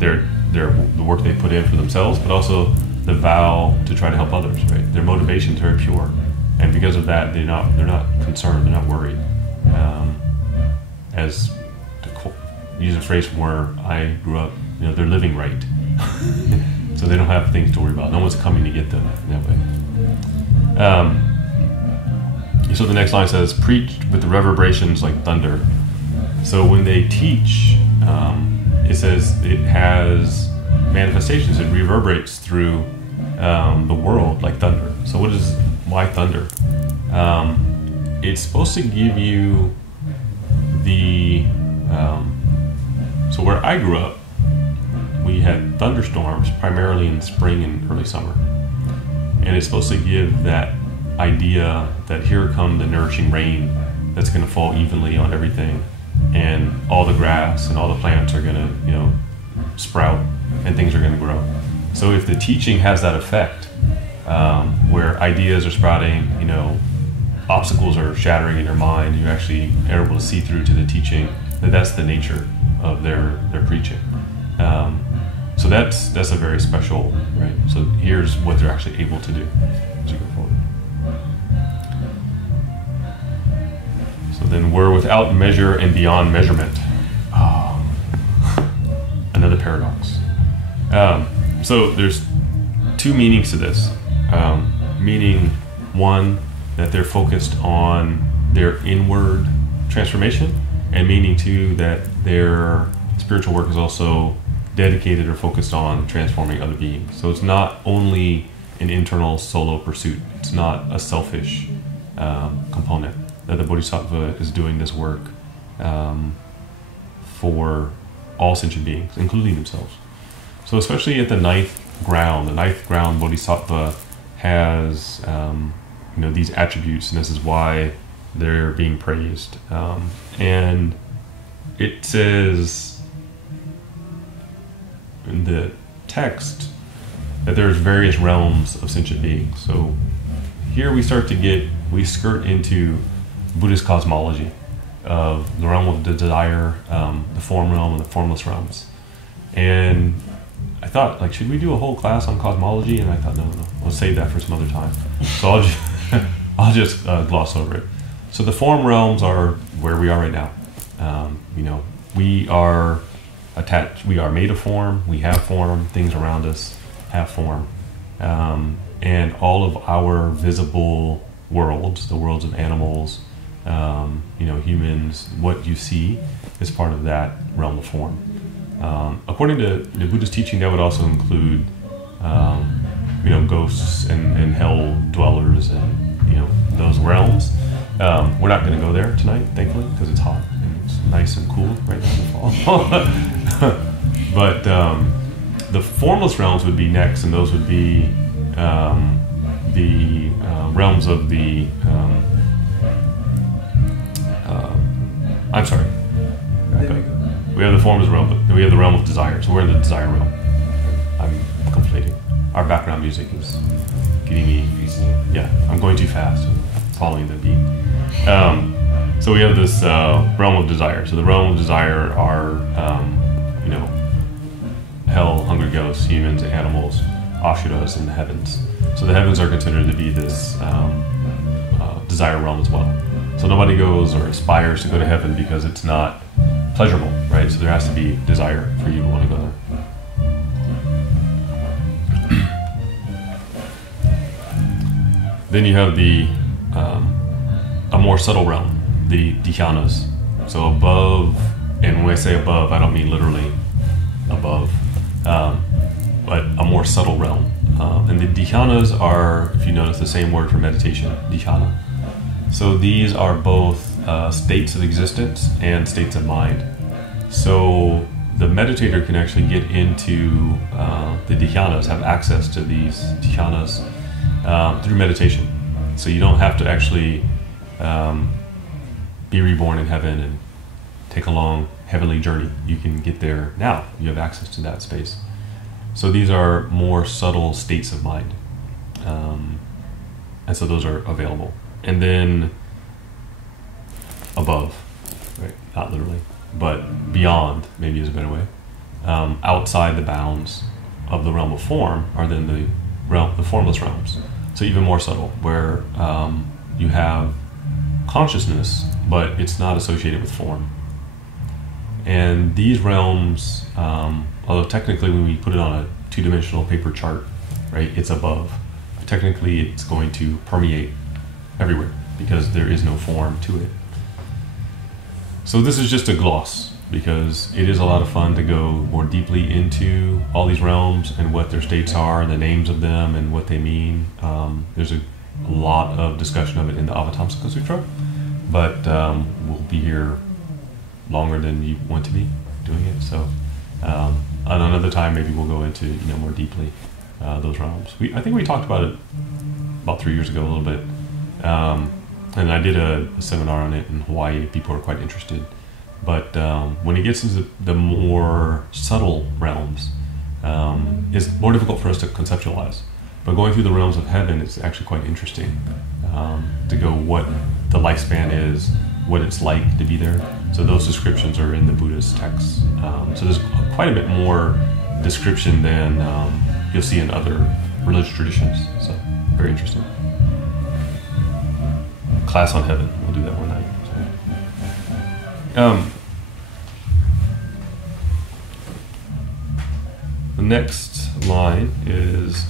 the work they put in for themselves, but also the vow to try to help others, right? Their motivation is very pure. And because of that, they're not concerned, they're not worried. As to use a phrase from where I grew up, they're living right. So they don't have things to worry about. No one's coming to get them in that way. So the next line says, preach with the reverberations like thunder. So when they teach, it says it has manifestations. It reverberates through the world like thunder. So why thunder? It's supposed to give you the... so where I grew up, we had thunderstorms primarily in spring and early summer. And it's supposed to give that idea that here come the nourishing rain that's going to fall evenly on everything, and all the grass and all the plants are going to, sprout, and things are going to grow. So if the teaching has that effect, where ideas are sprouting, obstacles are shattering in your mind, you actually are able to see through to the teaching, that's the nature of their preaching. So that's a very special, right? So here's what they're actually able to do as we go forward. So then we're without measure and beyond measurement. Another paradox. So there's two meanings to this. Meaning one, that they're focused on their inward transformation, and meaning two, that their spiritual work is also dedicated or focused on transforming other beings. So it's not only an internal solo pursuit. It's not a selfish component, that the Bodhisattva is doing this work for all sentient beings, including themselves. So especially at the ninth ground Bodhisattva has these attributes, and this is why they're being praised. And it says in the text that there's various realms of sentient beings. So here we skirt into Buddhist cosmology of the realm of the desire, the form realm, and the formless realms. And I thought, should we do a whole class on cosmology? And I thought, no, I'll save that for some other time. So I'll just gloss over it. So the form realms are where we are right now. We are attached. We are made of form. We have form. Things around us have form, and all of our visible worlds, the worlds of animals, humans, what you see is part of that realm of form. According to the Buddhist teaching, that would also include, ghosts and hell dwellers and those realms. We're not going to go there tonight, thankfully, because it's hot and it's nice and cool right now in the fall. But the formless realms would be next, and those would be the realms of the. I'm sorry. Okay. We have the formless realm, but we have the realm of desire. So we're in the desire realm. I'm conflating. Our background music is getting me. Yeah, I'm going too fast. Following the beat. So we have this realm of desire. So the realm of desire are, hell, hungry ghosts, humans, animals, ashuras, and the heavens. So the heavens are considered to be this desire realm as well. So nobody goes or aspires to go to heaven because it's not pleasurable, right? So there has to be desire for you to want to go there. Then you have a more subtle realm, the dhyanas. So above, and when I say above, I don't mean literally above, but a more subtle realm. And the dhyanas are, if you notice, the same word for meditation, dhyana. So these are both states of existence and states of mind. So the meditator can actually get into the dhyanas, have access to these dhyanas through meditation. So you don't have to actually be reborn in heaven and take a long heavenly journey. You can get there now. You have access to that space. So these are more subtle states of mind. And so those are available. And then above, right? Not literally, but beyond, maybe is a better way. Outside the bounds of the realm of form are then the formless realms. So even more subtle, where you have consciousness, but it's not associated with form. And these realms, although technically when we put it on a two-dimensional paper chart, right, it's above. Technically, it's going to permeate everywhere because there is no form to it. So this is just a gloss because it is a lot of fun to go more deeply into all these realms and what their states are and the names of them and what they mean. There's a lot of discussion of it in the Avatamsaka Sutra, but we'll be here longer than you want to be doing it. So on another time, maybe we'll go into more deeply those realms. I think we talked about it about 3 years ago a little bit, and I did a seminar on it in Hawaii. People are quite interested, but when it gets into the more subtle realms, it's more difficult for us to conceptualize. But going through the realms of heaven is actually quite interesting to go what the lifespan is, what it's like to be there. So those descriptions are in the Buddhist texts. So there's quite a bit more description than you'll see in other religious traditions. So very interesting. Class on heaven. We'll do that one night. So. The next line is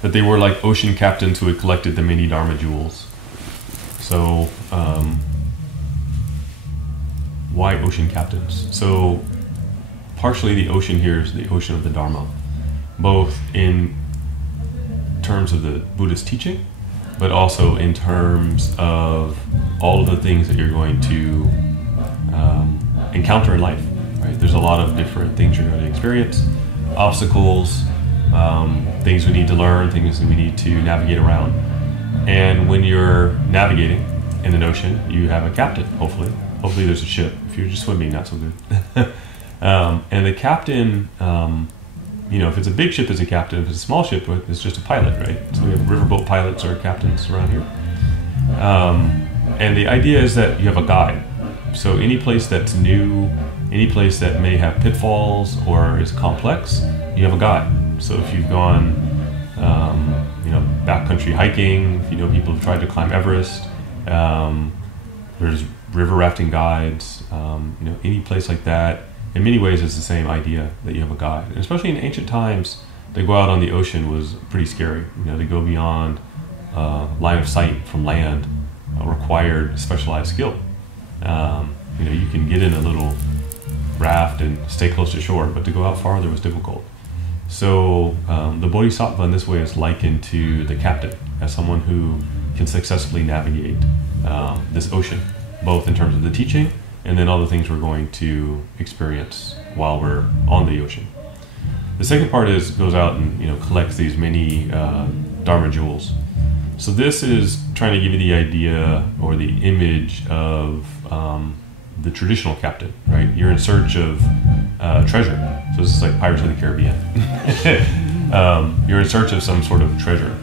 that they were like ocean captains who had collected the many Dharma jewels. So why ocean captains? So partially the ocean here is the ocean of the Dharma, both in terms of the Buddhist teaching, but also in terms of all of the things that you're going to encounter in life. Right? There's a lot of different things you're going to experience, obstacles, things we need to learn, things that we need to navigate around. And when you're navigating in an ocean, you have a captain, hopefully. Hopefully there's a ship. If you're just swimming, not so good. And the captain, if it's a big ship, there's a captain. If it's a small ship, it's just a pilot, right? So we have riverboat pilots or captains around here. And the idea is that you have a guide. So any place that's new, any place that may have pitfalls or is complex, you have a guide. So if you've gone, backcountry hiking, if you know people who've tried to climb Everest, there's river rafting guides, any place like that. In many ways, it's the same idea that you have a guide. And especially in ancient times, to go out on the ocean was pretty scary. To go beyond line of sight from land required specialized skill. You can get in a little raft and stay close to shore, but to go out farther was difficult. So the Bodhisattva in this way is likened to the captain, as someone who can successfully navigate this ocean, both in terms of the teaching and then all the things we're going to experience while we're on the ocean. The second part goes out and collects these many Dharma jewels. So this is trying to give you the idea or the image of the traditional captain, right? You're in search of treasure. So this is like Pirates of the Caribbean. You're in search of some sort of treasure.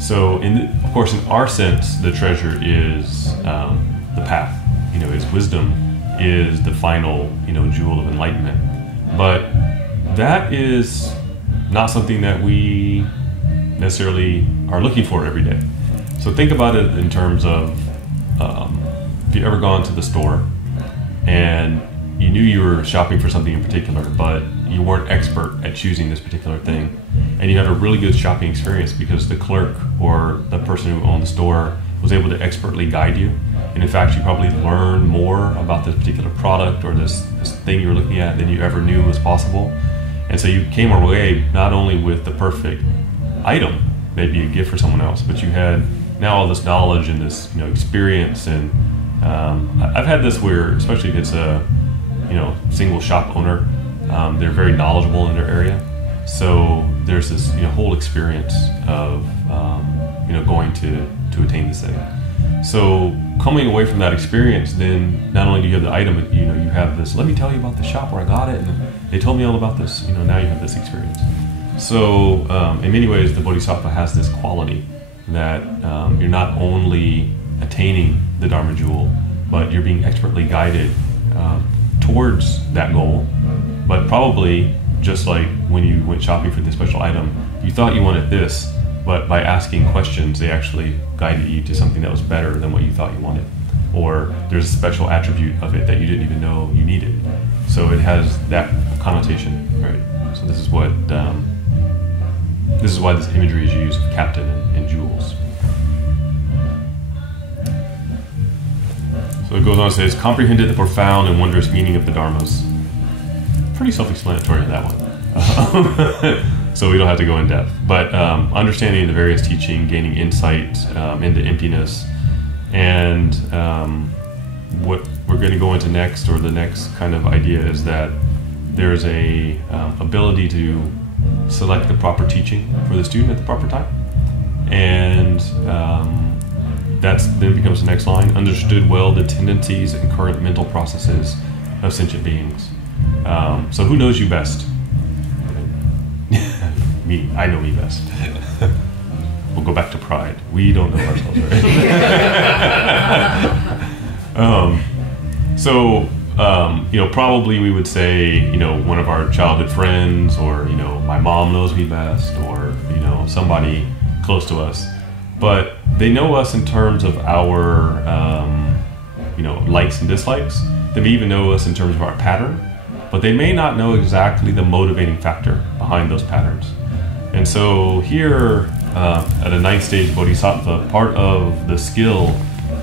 So of course, in our sense, the treasure is the path. Is wisdom, is the final, jewel of enlightenment. But that is not something that we necessarily are looking for every day. So think about it in terms of if you've ever gone to the store and you knew you were shopping for something in particular, but you weren't expert at choosing this particular thing, and you had a really good shopping experience because the clerk or the person who owned the store was able to expertly guide you. And in fact, you probably learned more about this particular product or this thing you were looking at than you ever knew was possible. And so you came away not only with the perfect item, maybe a gift for someone else, but you had now all this knowledge and this experience, and I've had this where, especially if it's a single shop owner, they're very knowledgeable in their area, so there's this whole experience of going to attain this thing. So coming away from that experience, then not only do you have the item, you have this, let me tell you about the shop where I got it, and they told me all about this, now you have this experience. So in many ways, the Bodhisattva has this quality that you're not only attaining the Dharma jewel, but you're being expertly guided towards that goal. But probably, just like when you went shopping for this special item, you thought you wanted this, but by asking questions, they actually guided you to something that was better than what you thought you wanted. Or there's a special attribute of it that you didn't even know you needed. So it has that connotation, right? So this is what this is why this imagery is used of captain and jewels. So it goes on to say, it's comprehended the profound and wondrous meaning of the Dharmas. Pretty self-explanatory, that one. So we don't have to go in depth. But understanding the various teaching, gaining insight into emptiness, and what we're going to go into next, or the next kind of idea, is that there's a ability to select the proper teaching for the student at the proper time. And that then becomes the next line, understood well the tendencies and current mental processes of sentient beings. So who knows you best? Me. I know me best. We'll go back to pride. We don't know ourselves, right? Probably we would say, one of our childhood friends, or, my mom knows me best, or, somebody close to us. But they know us in terms of our, likes and dislikes. They may even know us in terms of our pattern, but they may not know exactly the motivating factor behind those patterns. And so here, at a ninth stage bodhisattva, part of the skill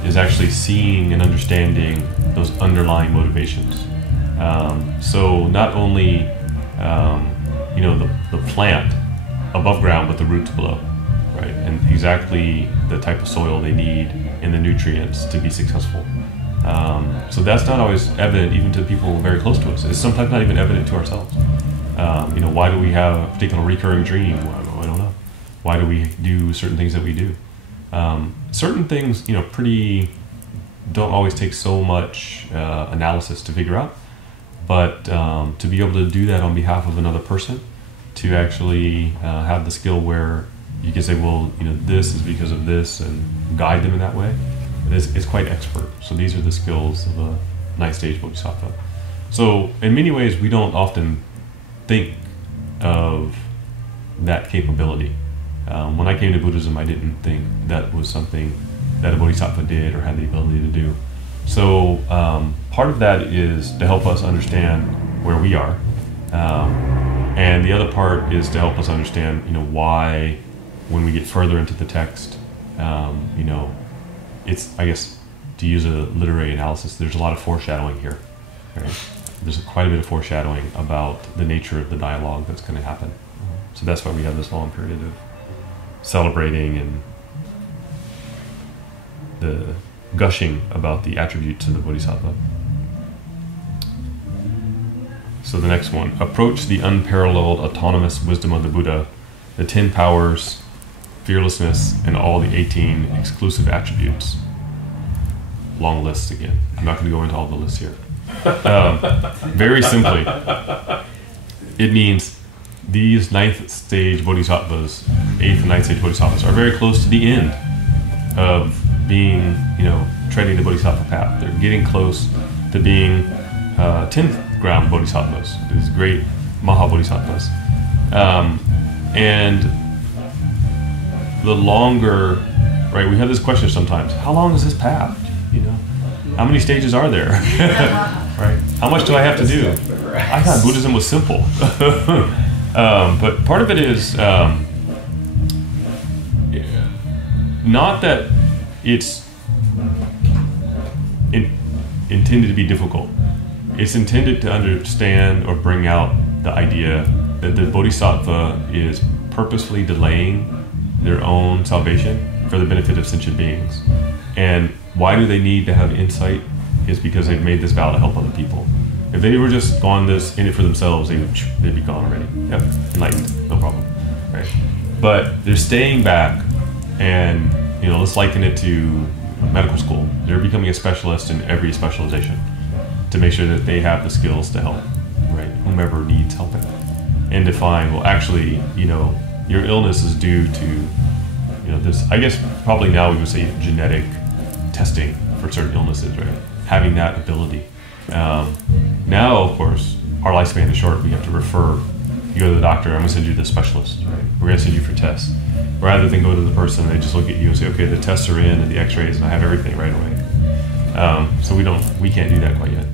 is actually seeing and understanding those underlying motivations. So not only, the plant above ground, but the roots below, right? And exactly the type of soil they need and the nutrients to be successful. So that's not always evident even to people very close to us. It's sometimes not even evident to ourselves. Why do we have a particular recurring dream? Well, I don't know. Why do we do certain things that we do? Certain things, don't always take so much analysis to figure out. But to be able to do that on behalf of another person, to actually have the skill where you can say, well, this is because of this, and guide them in that way, it's quite expert. So these are the skills of a ninth stage bodhisattva. So in many ways, we don't often think of that capability. When I came to Buddhism, I didn't think that was something that a bodhisattva did or had the ability to do. So part of that is to help us understand where we are, and the other part is to help us understand, why, when we get further into the text, it's, I guess, to use a literary analysis, there's a lot of foreshadowing here. Right? There's quite a bit of foreshadowing about the nature of the dialogue that's going to happen. So that's why we have this long period of celebrating and the gushing about the attributes of the bodhisattva. So the next one, approach the unparalleled autonomous wisdom of the Buddha, the 10 powers, fearlessness, and all the 18 exclusive attributes. Long lists again. I'm not going to go into all the lists here. Very simply, it means these ninth stage bodhisattvas, 8th and 9th stage bodhisattvas, are very close to the end of being, treading the bodhisattva path. They're getting close to being 10th ground bodhisattvas, these great maha bodhisattvas. And the longer, right, we have this question sometimes, how long is this path? How many stages are there? Right? How much do I have to do? I thought Buddhism was simple. But part of it is not that it's intended to be difficult. It's intended to understand or bring out the idea that the bodhisattva is purposefully delaying their own salvation for the benefit of sentient beings. And why do they need to have insight? Is because they've made this vow to help other people. If they were just on this in it for themselves, they'd be gone already. Yep, enlightened, no problem, right? But they're staying back, and let's liken it to medical school. They're becoming a specialist in every specialization to make sure that they have the skills to help, right? Whomever needs helping, and to find, well, actually, your illness is due to, this. I guess probably now we would say genetic testing for certain illnesses, right? Having that ability. Now, of course, our lifespan is short. We have to refer. You go to the doctor, I'm going to send you to the specialist, right? We're going to send you for tests. Rather than go to the person, they just look at you and say, okay, the tests are in and the x-rays, and I have everything right away. So we can't do that quite yet.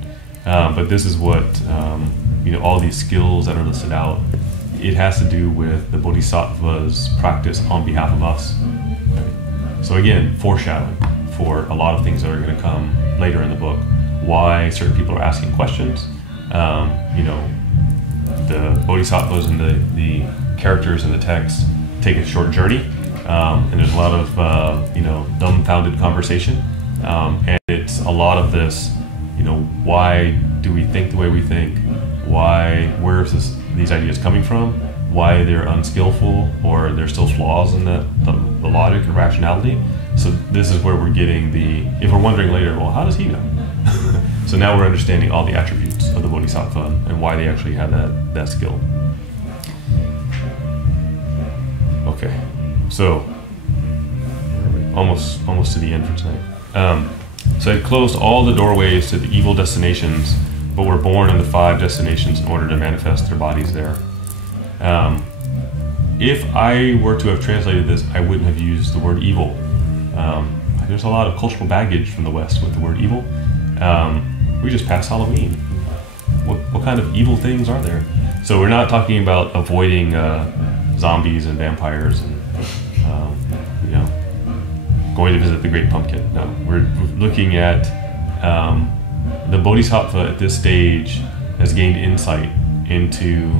But this is what, all these skills that are listed out, it has to do with the Bodhisattva's practice on behalf of us. So again, foreshadowing for a lot of things that are going to come later in the book. Why certain people are asking questions. The bodhisattvas and the characters in the text take a short journey, and there's a lot of dumbfounded conversation, and it's a lot of this. Why do we think the way we think? Where is these ideas coming from? Why they're unskillful, or there's still flaws in the logic and rationality. So this is where we're getting if we're wondering later, well, how does he know? So now we're understanding all the attributes of the bodhisattva and why they actually have that skill. Okay, so almost to the end for tonight. So I closed all the doorways to the evil destinations, but were born in the 5 destinations in order to manifest their bodies there. If I were to have translated this, I wouldn't have used the word evil. There's a lot of cultural baggage from the West with the word evil. We just passed Halloween. What kind of evil things are there? So we're not talking about avoiding zombies and vampires and going to visit the Great Pumpkin. No, we're looking at the Bodhisattva at this stage has gained insight into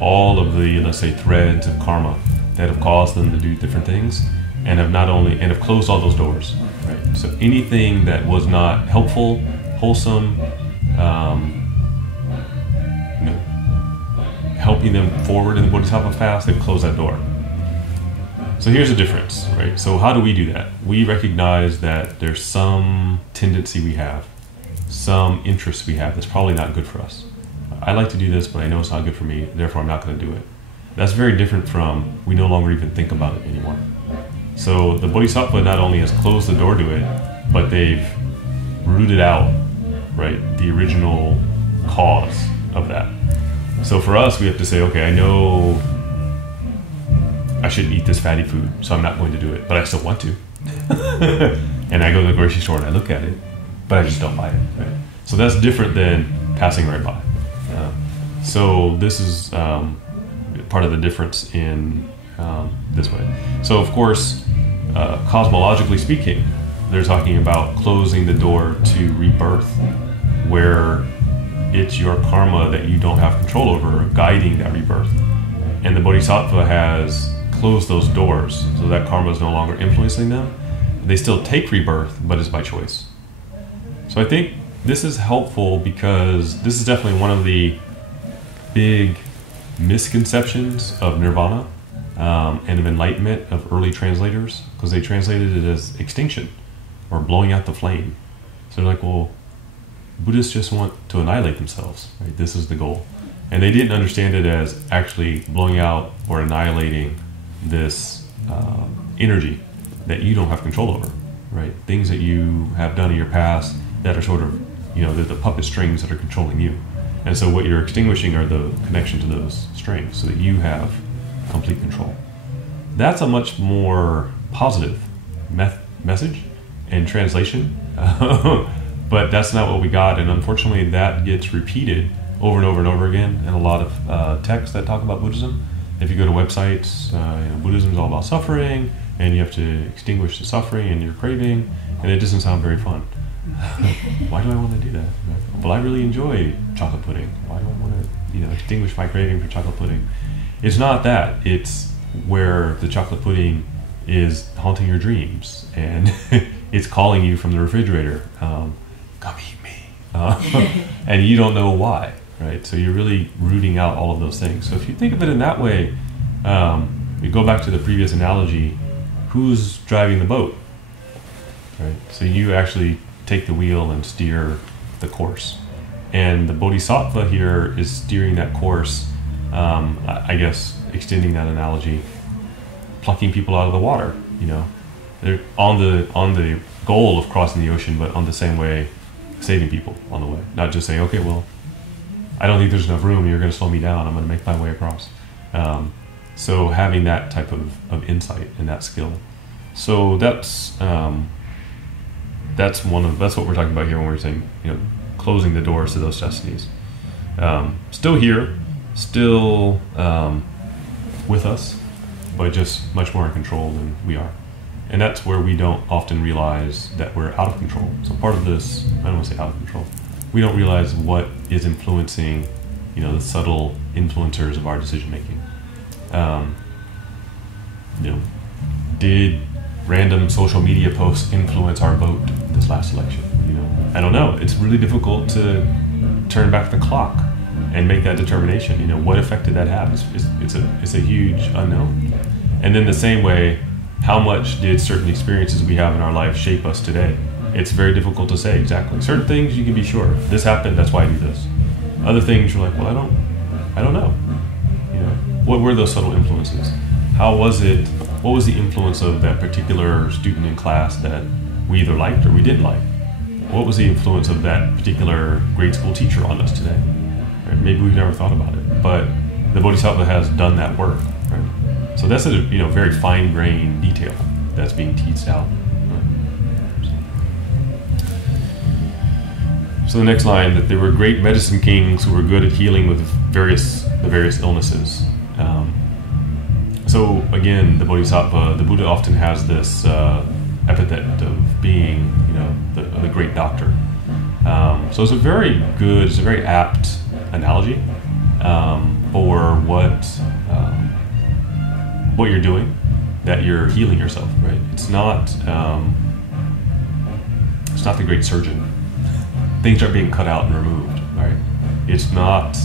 all of the, let's say, threads of karma that have caused them to do different things, and have closed all those doors. Right. So anything that was not helpful, wholesome, helping them forward in the Bodhisattva path, they've closed that door. So here's the difference, right? So how do we do that? We recognize that there's some tendency we have, some interest we have that's probably not good for us. I like to do this, but I know it's not good for me, therefore I'm not going to do it. That's very different from we no longer even think about it anymore. So the Bodhisattva not only has closed the door to it, but they've rooted out, right, the original cause of that. So for us, we have to say, okay, I know I shouldn't eat this fatty food, so I'm not going to do it, but I still want to. And I go to the grocery store and I look at it, but I just don't buy it. Right? So that's different than passing right by. So this is part of the difference in this way. So of course, cosmologically speaking, they're talking about closing the door to rebirth, where it's your karma that you don't have control over guiding that rebirth. And the Bodhisattva has closed those doors, so that karma is no longer influencing them. They still take rebirth, but it's by choice. So I think this is helpful because this is definitely one of the big misconceptions of nirvana and of enlightenment of early translators, because they translated it as extinction or blowing out the flame. So they're like, well, Buddhists just want to annihilate themselves, right? This is the goal. And they didn't understand it as actually blowing out or annihilating this energy that you don't have control over, right? Things that you have done in your past that are sort of, they're the puppet strings that are controlling you. And so what you're extinguishing are the connection to those strings so that you have complete control. That's a much more positive message and translation, but that's not what we got. And unfortunately, that gets repeated over and over and over again in a lot of texts that talk about Buddhism. If you go to websites, Buddhism is all about suffering, and you have to extinguish the suffering and your craving, and it doesn't sound very fun. Why do I want to do that? Well, I really enjoy chocolate pudding. Why do I want to, extinguish my craving for chocolate pudding? It's not that. It's where the chocolate pudding is haunting your dreams, and it's calling you from the refrigerator, come eat me, and you don't know why, right? So you're really rooting out all of those things. So if you think of it in that way, we go back to the previous analogy, who's driving the boat, right? So you actually take the wheel and steer the course, and the bodhisattva here is steering that course, I guess extending that analogy, plucking people out of the water. They're on the goal of crossing the ocean, but on the same way saving people on the way, not just saying, okay, well, I don't think there's enough room, you're going to slow me down, I'm going to make my way across. So having that type of insight and that skill. So that's what we're talking about here when we're saying, closing the doors to those destinies. Still here, still with us, but just much more in control than we are. And that's where we don't often realize that we're out of control. So part of this, I don't want to say out of control, we don't realize what is influencing, the subtle influencers of our decision making. Did random social media posts influence our vote this last election? I don't know. It's really difficult to turn back the clock and make that determination. What effect did that have? It's a huge unknown. And then the same way, how much did certain experiences we have in our life shape us today? It's very difficult to say exactly. Certain things you can be sure, this happened, that's why I do this. Other things you're like, well, I don't know. What were those subtle influences? How was it? What was the influence of that particular student in class that we either liked or we didn't like? What was the influence of that particular grade school teacher on us today? Right? Maybe we've never thought about it, but the Bodhisattva has done that work. Right? So that's a very fine-grained detail that's being teased out. So the next line, that there were great medicine kings who were good at healing with the various illnesses. So again, the Bodhisattva, the Buddha often has this epithet of being, the great doctor. So it's a very apt analogy for what you're doing, that you're healing yourself, right? It's not the great surgeon. Things aren't being cut out and removed, right? It's not,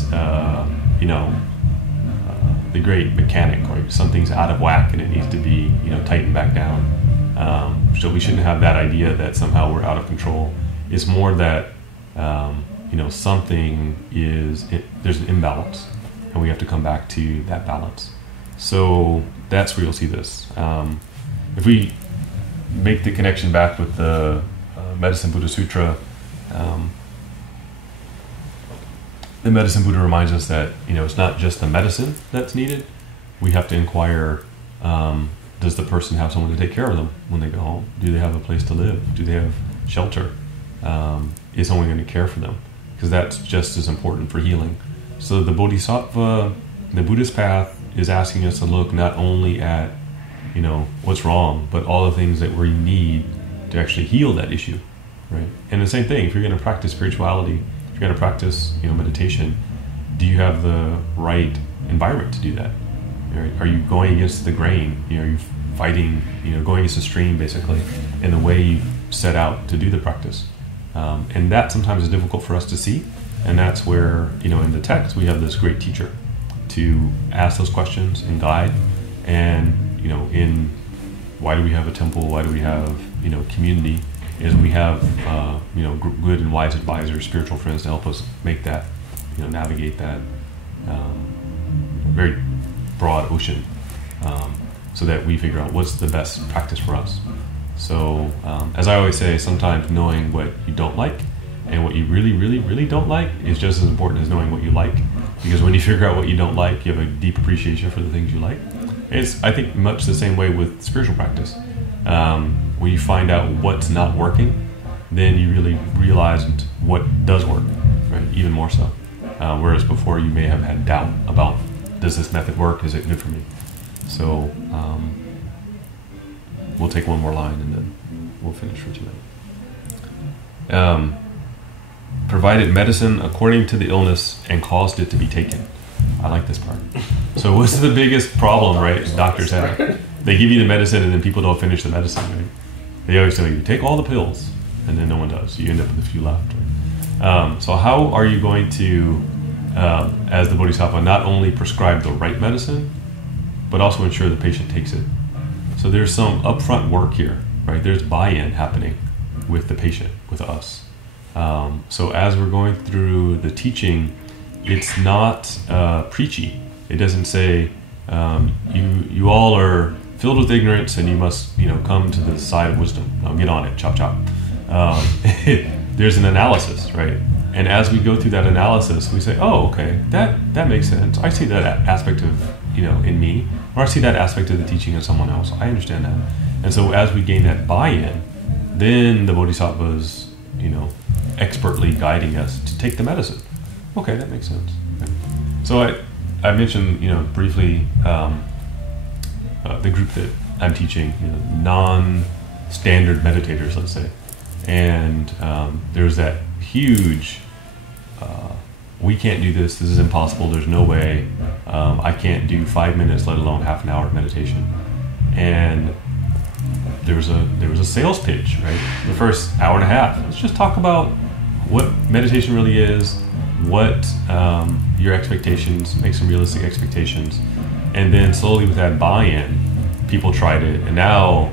the great mechanic, right? Something's out of whack and it needs to be, tightened back down. So we shouldn't have that idea that somehow we're out of control. It's more that, there's an imbalance, and we have to come back to that balance. So that's where you'll see this. If we make the connection back with the Medicine Buddha Sutra, the Medicine Buddha reminds us that it's not just the medicine that's needed. We have to inquire, does the person have someone to take care of them when they go home? Do they have a place to live? Do they have shelter? Is someone going to care for them? Because that's just as important for healing. So the Bodhisattva, the Buddhist path, is asking us to look not only at what's wrong, but all the things that we need to actually heal that issue, right? And the same thing, if you're going to practice spirituality, if you're going to practice meditation, do you have the right environment to do that? Right? Are you going against the grain? Are you fighting, going against the stream basically, in the way you set out to do the practice? And that sometimes is difficult for us to see, and that's where in the text we have this great teacher to ask those questions and guide. And in why do we have a temple? Why do we have community? Is we have good and wise advisors, spiritual friends to help us make that, navigate that very broad ocean, so that we figure out what's the best practice for us. So as I always say, sometimes knowing what you don't like and what you really, really, really don't like is just as important as knowing what you like. Because when you figure out what you don't like, you have a deep appreciation for the things you like. It's, I think, much the same way with spiritual practice. When you find out what's not working, then you really realize what does work, right? Even more so. Whereas before you may have had doubt about, does this method work? Is it good for me? So we'll take one more line and then we'll finish for tonight. Provided medicine according to the illness and caused it to be taken. I like this part. So what's the biggest problem, right? Doctors have. They give you the medicine and then people don't finish the medicine, right? They always tell you, take all the pills, and then no one does. You end up with a few left. Right? So how are you going to, as the Bodhisattva, not only prescribe the right medicine, but also ensure the patient takes it? So there's some upfront work here, right? There's buy-in happening with the patient, with us. So as we're going through the teaching, it's not preachy. It doesn't say, you all are filled with ignorance and you must, come to the side of wisdom. Now get on it, chop chop. There's an analysis, right? And as we go through that analysis, we say, oh, okay, that makes sense. I see that aspect of, in me, or I see that aspect of the teaching in someone else. I understand that. And so as we gain that buy-in, then the Bodhisattva's, expertly guiding us to take the medicine. Okay, that makes sense. Okay. So I mentioned, briefly, the group that I'm teaching, non-standard meditators, let's say. And there's that huge, we can't do this is impossible, there's no way, I can't do 5 minutes, let alone half an hour of meditation. And there was a sales pitch, right? The first hour and a half. Let's just talk about what meditation really is, what your expectations, make some realistic expectations. And then slowly with that buy-in, people tried it. And now,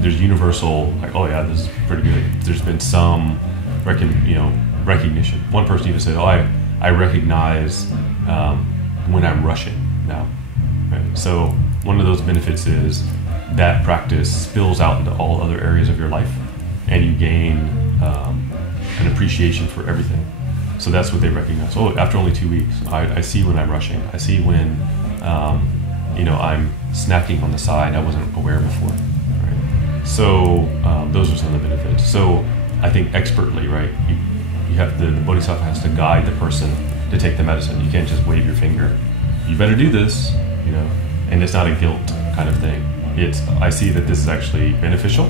there's universal, like, oh yeah, this is pretty good. There's been some recognition. One person even said, oh, I recognize when I'm rushing now. Right? So one of those benefits is that practice spills out into all other areas of your life, and you gain an appreciation for everything. So that's what they recognize. Oh, after only 2 weeks, I see when I'm rushing. I see when, I'm snacking on the side I wasn't aware before. Right? So those are some of the benefits. So I think expertly, right? You have the Bodhisattva has to guide the person to take the medicine. You can't just wave your finger. You better do this, and it's not a guilt kind of thing. It's, I see that this is actually beneficial,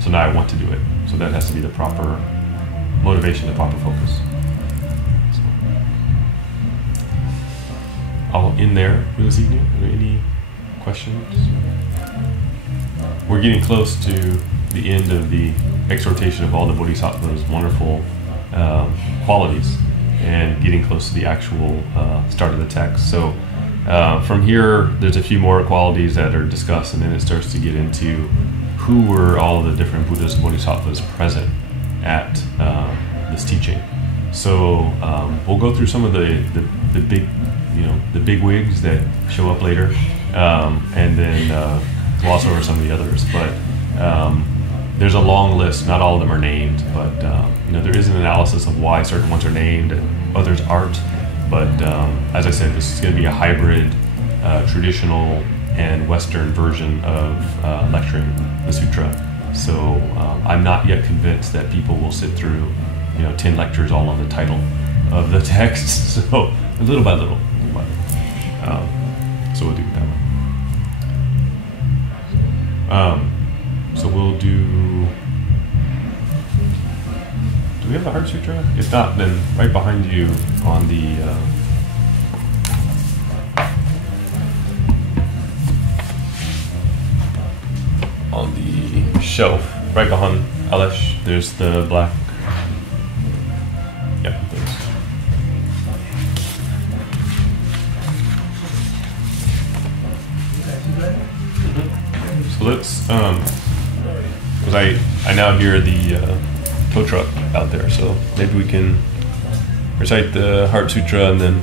so now I want to do it. So that has to be the proper motivation, the proper focus. So, I'll end there for this evening. Are there any questions? We're getting close to the end of the exhortation of all the Bodhisattvas' wonderful qualities, and getting close to the actual start of the text. So from here, there's a few more qualities that are discussed, and then it starts to get into who were all of the different Buddhas and Bodhisattvas present at this teaching. So we'll go through some of the big, the big wigs that show up later, and then gloss over some of the others. But there's a long list. Not all of them are named, but there is an analysis of why certain ones are named and others aren't. But as I said, this is going to be a hybrid, traditional and Western version of lecturing the sutra. So I'm not yet convinced that people will sit through 10 lectures all on the title of the text. So little by little. So we'll do it that way. So we'll do we have the Heart Sutra? If not, then right behind you on the shelf, right behind Alesh, there's the black. Yep, there's. So let's, because I now hear the tow truck out there, so maybe we can recite the Heart Sutra and then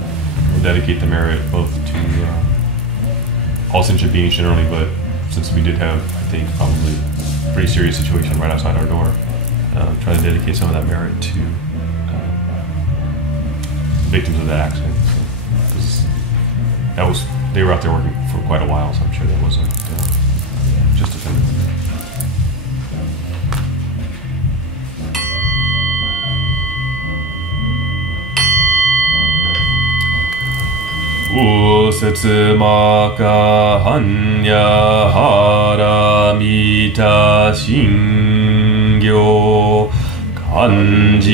we'll dedicate the merit both to all sentient beings generally, but since we did have, I think, probably a pretty serious situation right outside our door, try to dedicate some of that merit to victims of that accident. Because they were out there working for quite a while, so I'm sure that wasn't just a thing. Setsummaka hanya haramita shingyo 半自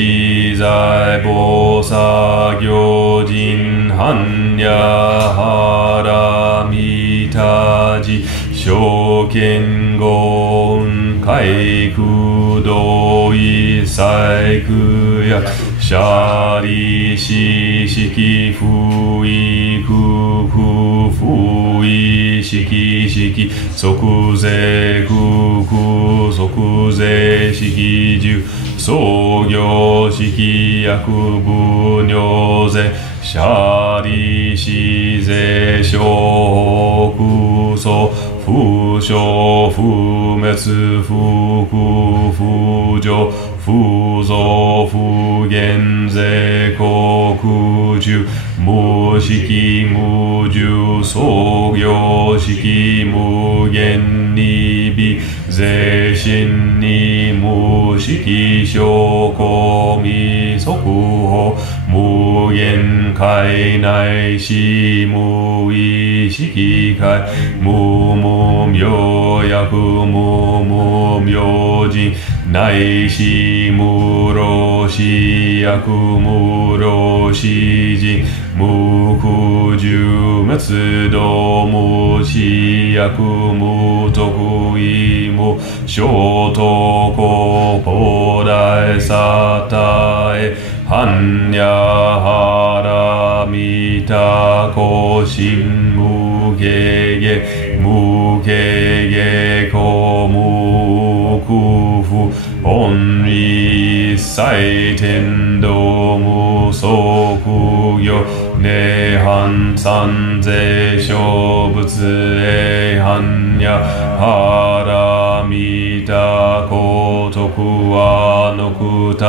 在菩薩行人般若波羅蜜多時正見五運海空同意細工や舍利子式不意空空不意式式即税空空即税式十創業式薬部尿税舍利子税小空祖不傷不滅不空不浄不増不減税国中無式無住創業式無限に微税心に無式小公未速報無限界内し無意識界無無明薬無無明人内し無老死薬無老死人無苦十滅道無死薬無得意無小等公菩提サタエ般若波羅蜜多故心無形下無形下故無空不本理一切天道無相苦行涅槃三世小仏へ般若波羅蜜多高徳はのくた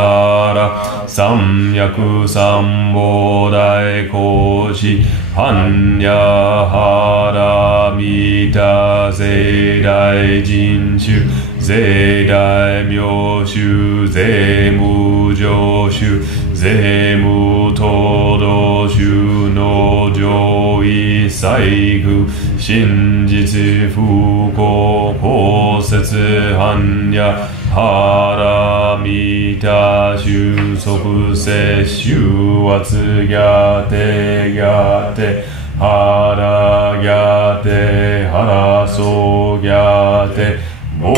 ら三役三菩提講師般若波羅蜜多世大人種世大妙種税無常種税無東道種の上位細工真実不公公説般若波羅蜜多収束摂収圧逆手逆手腹逆手腹そう逆手文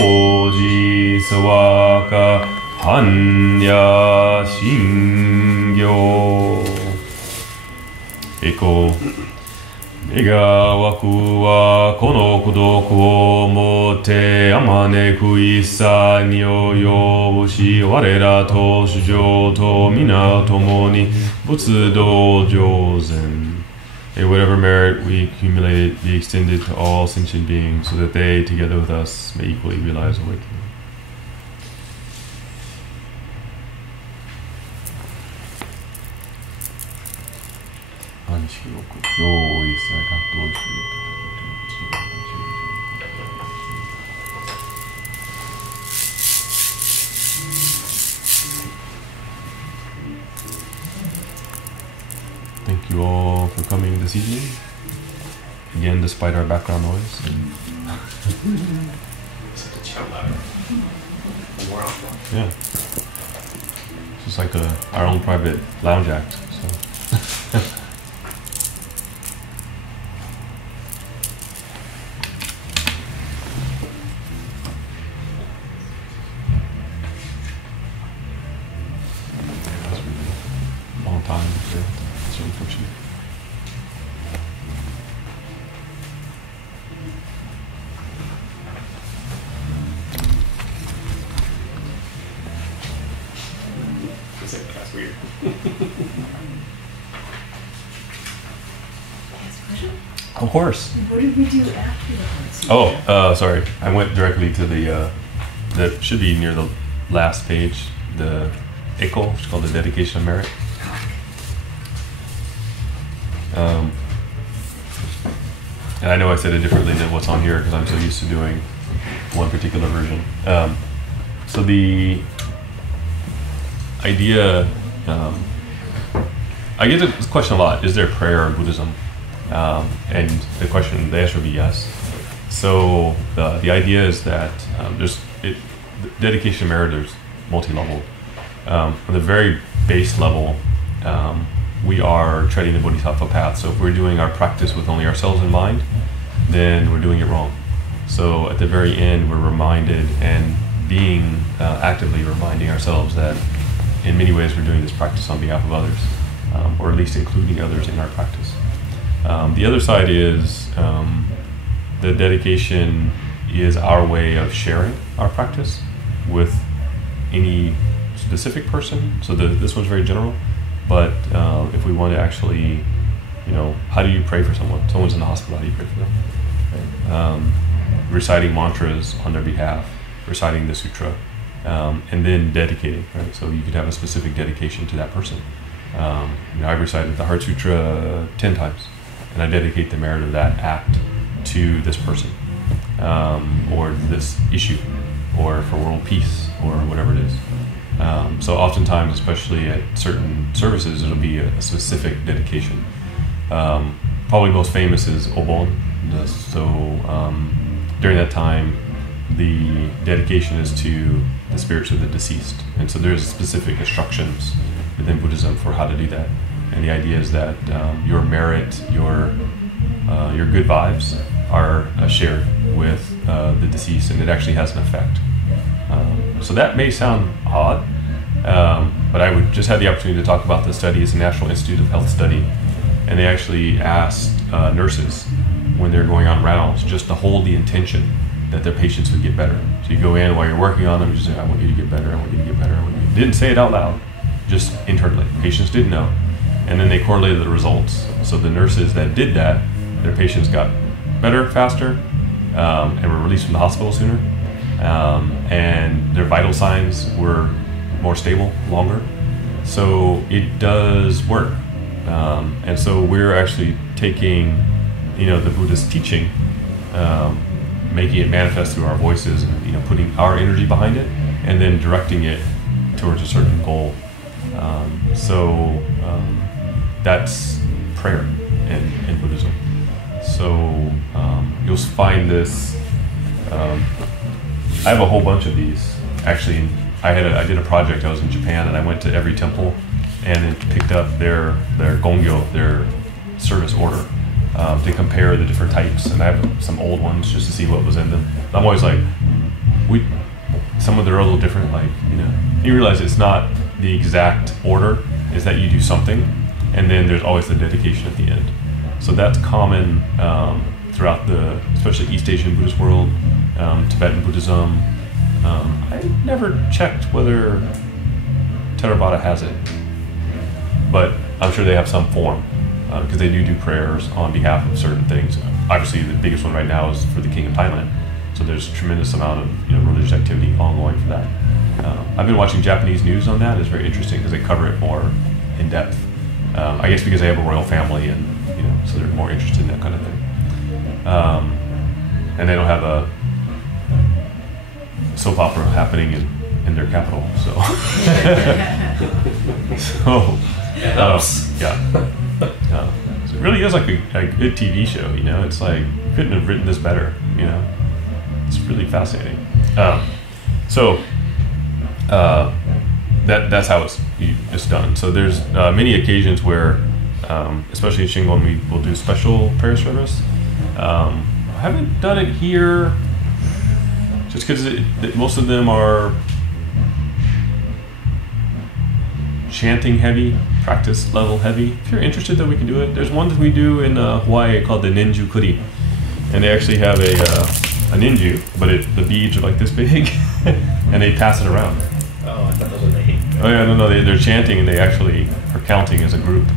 字スワカ般若心経エコ願わくはこの功徳をもってあまねく一切に及ぶし我らと主上と皆共に仏道上善May whatever merit we accumulate be extended to all sentient beings so that they together with us may equally realize awakening. Thank you all for coming this evening. Again, despite our background noise. Yeah. It's just like our own private lounge act. So. Long time. It's so unfortunate. That's weird. Of course. What did we do after the concert? Oh, sorry. I went directly to the, that should be near the last page, the Echo, it's called the Dedication of Merit. And I know I said it differently than what's on here because I'm so used to doing one particular version. So the idea, I get this question a lot, is there prayer in Buddhism? And the answer would be yes. So the idea is that dedication of merit, there's multi-level. On the very base level, we are treading the bodhisattva path. So if we're doing our practice with only ourselves in mind, then we're doing it wrong. So at the very end, we're reminded and being actively reminding ourselves that in many ways we're doing this practice on behalf of others, or at least including others in our practice. The other side is the dedication is our way of sharing our practice with any specific person. So this one's very general, but if we want to actually, how do you pray for someone? Someone's in the hospital, how do you pray for them? Right? Reciting mantras on their behalf, reciting the sutra, and then dedicating, right? So you could have a specific dedication to that person. I've recited the Heart Sutra 10 times, and I dedicate the merit of that act to this person, or this issue, or for world peace, or whatever it is. So oftentimes, especially at certain services, it'll be a specific dedication. Probably most famous is Obon. So during that time, the dedication is to the spirits of the deceased. And so there's specific instructions within Buddhism for how to do that. And the idea is that your merit, your good vibes are shared with the deceased, and it actually has an effect. So that may sound odd, but I would just had the opportunity to talk about the study. It's the National Institute of Health study, and they actually asked nurses when they're going on rounds just to hold the intention that their patients would get better. So you go in while you're working on them, you just say, I want you to get better, I want you to get better. Didn't say it out loud, just internally. Patients didn't know. And then they correlated the results. So the nurses that did that, their patients got better faster, and were released from the hospital sooner. And their vital signs were more stable, longer. So it does work. And so we're actually taking, the Buddhist teaching, making it manifest through our voices, and putting our energy behind it, and then directing it towards a certain goal. So that's prayer in Buddhism. So you'll find this. I have a whole bunch of these. Actually, I did a project. I was in Japan, and I went to every temple and then picked up their gongyo, their service order, to compare the different types. And I have some old ones just to see what was in them. I'm always like, some of them are a little different. Like, you realize it's not the exact order. Is that you do something, and then there's always the dedication at the end. So that's common throughout especially East Asian Buddhist world, Tibetan Buddhism. I never checked whether Theravada has it, but I'm sure they have some form, because they do prayers on behalf of certain things. Obviously, the biggest one right now is for the King of Thailand. So there's a tremendous amount of religious activity ongoing for that. I've been watching Japanese news on that. It's very interesting because they cover it more in depth. I guess because they have a royal family, and so they're more interested in that kind of thing. And they don't have a soap opera happening in their capital. So, so it really is like a good TV show. It's like you couldn't have written this better. It's really fascinating. That's how it's done. So there's many occasions where, especially in Shingon, we will do special prayer service. I haven't done it here, just because most of them are chanting heavy, practice level heavy. If you're interested, then we can do it. There's one that we do in Hawaii called the Ninju Kuri, and they actually have a ninju, but the beads are like this big, and they pass it around. Oh, I thought those were the hate. Oh yeah, no, they're chanting, and they actually are counting as a group.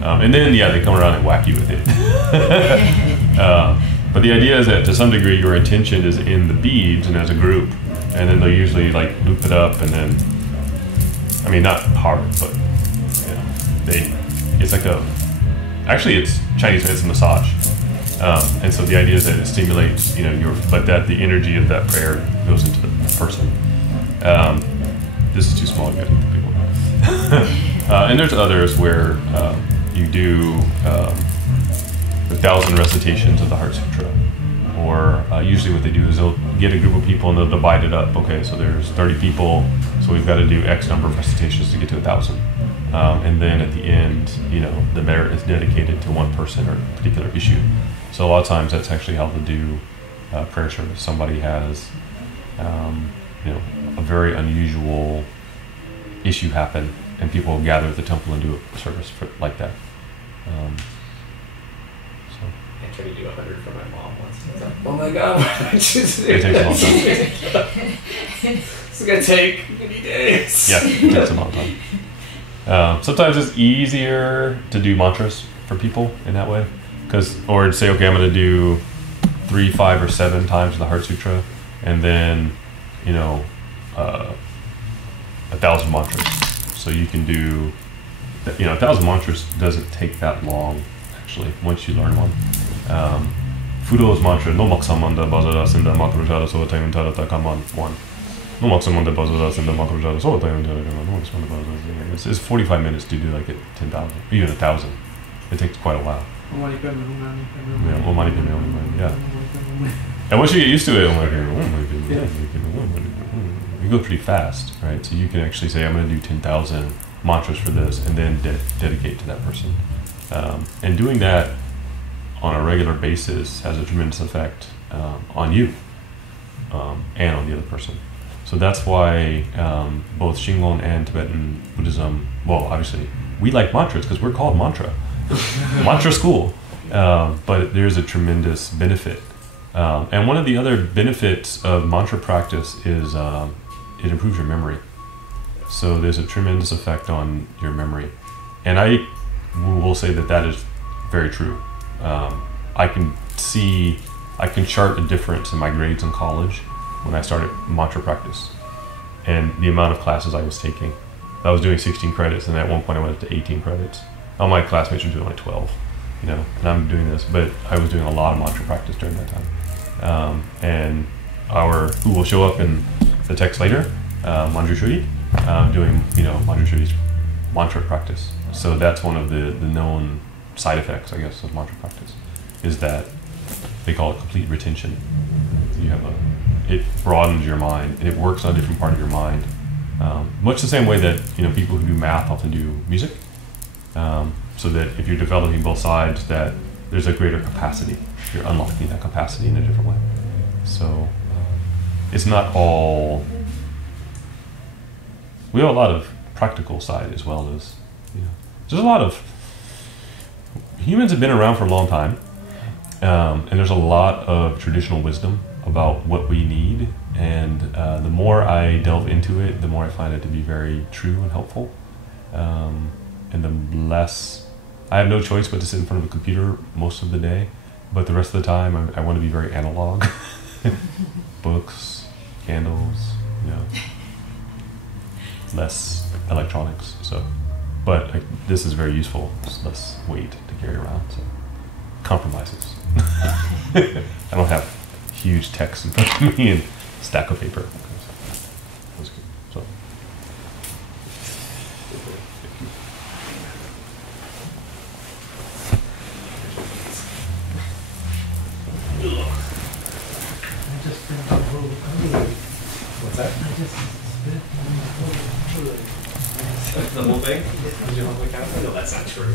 And then, they come around and whack you with it. But the idea is that to some degree your intention is in the beads and as a group, and then they'll usually like loop it up, and then, not hard, but it's like actually it's Chinese medicine massage. And so the idea is that it stimulates, but that the energy of that prayer goes into the person. This is too small, you gotta get the big one. And there's others where you do 1,000 recitations of the Heart Sutra, Or usually what they do is they'll get a group of people and they'll divide it up. Okay, so there's 30 people, so we've got to do X number of recitations to get to 1,000. And then at the end, the merit is dedicated to one person or a particular issue. So a lot of times that's actually how they do prayer service. Somebody has, a very unusual issue happen, and people will gather at the temple and do a service like that. I tried to do 100 for my mom once. I was like, oh my god, what did I choose to do? It takes a long time. It's gonna take many days. Yeah, it takes a long time. Sometimes it's easier to do mantras for people in that way, or to say, okay, I'm going to do 3, 5, or 7 times the Heart Sutra, and then 1,000 mantras. So you can do 1,000 mantras doesn't take that long actually once you learn one. Fudo's mantra, no maksamanda bazara sinda makrujara so taim tarata kaman 1. No maksamanda bazara sinda makrujara so taim tarata. It's 45 minutes to do like 10,000, even 1,000. It takes quite a while. Yeah. And once you get used to it, you go pretty fast, right? So you can actually say, I'm going to do 10,000 mantras for this, and then dedicate to that person. And doing that on a regular basis has a tremendous effect on you and on the other person. So that's why both Shingon and Tibetan Buddhism, well, obviously, we like mantras because we're called mantra. Mantra school. But there's a tremendous benefit. And one of the other benefits of mantra practice is it improves your memory. So there's a tremendous effect on your memory. And I will say that is very true. I can chart a difference in my grades in college when I started mantra practice and the amount of classes I was taking. I was doing 16 credits, and at one point I went up to 18 credits. All my classmates were doing like 12, and I'm doing this, but I was doing a lot of mantra practice during that time. And who will show up in the text later, Manjushri, doing, Manjushri's mantra practice. So that's one of the known side effects, I guess, of mantra practice, is that they call it complete retention. It broadens your mind, and it works on a different part of your mind. Much the same way that people who do math often do music. So that if you're developing both sides, that there's a greater capacity. You're unlocking that capacity in a different way. So it's not all. We have a lot of practical side as well as there's a lot of humans have been around for a long time, and there's a lot of traditional wisdom about what we need. And the more I delve into it, the more I find it to be very true and helpful. And the less, I have no choice but to sit in front of a computer most of the day, but the rest of the time I want to be very analog. Books, candles, less electronics. But this is very useful. It's less weight to carry around, so compromises. I don't have huge text in front of me and stack of paper. That's good. So. What's that? The whole thing? Did you hold the camera? No, that's not true.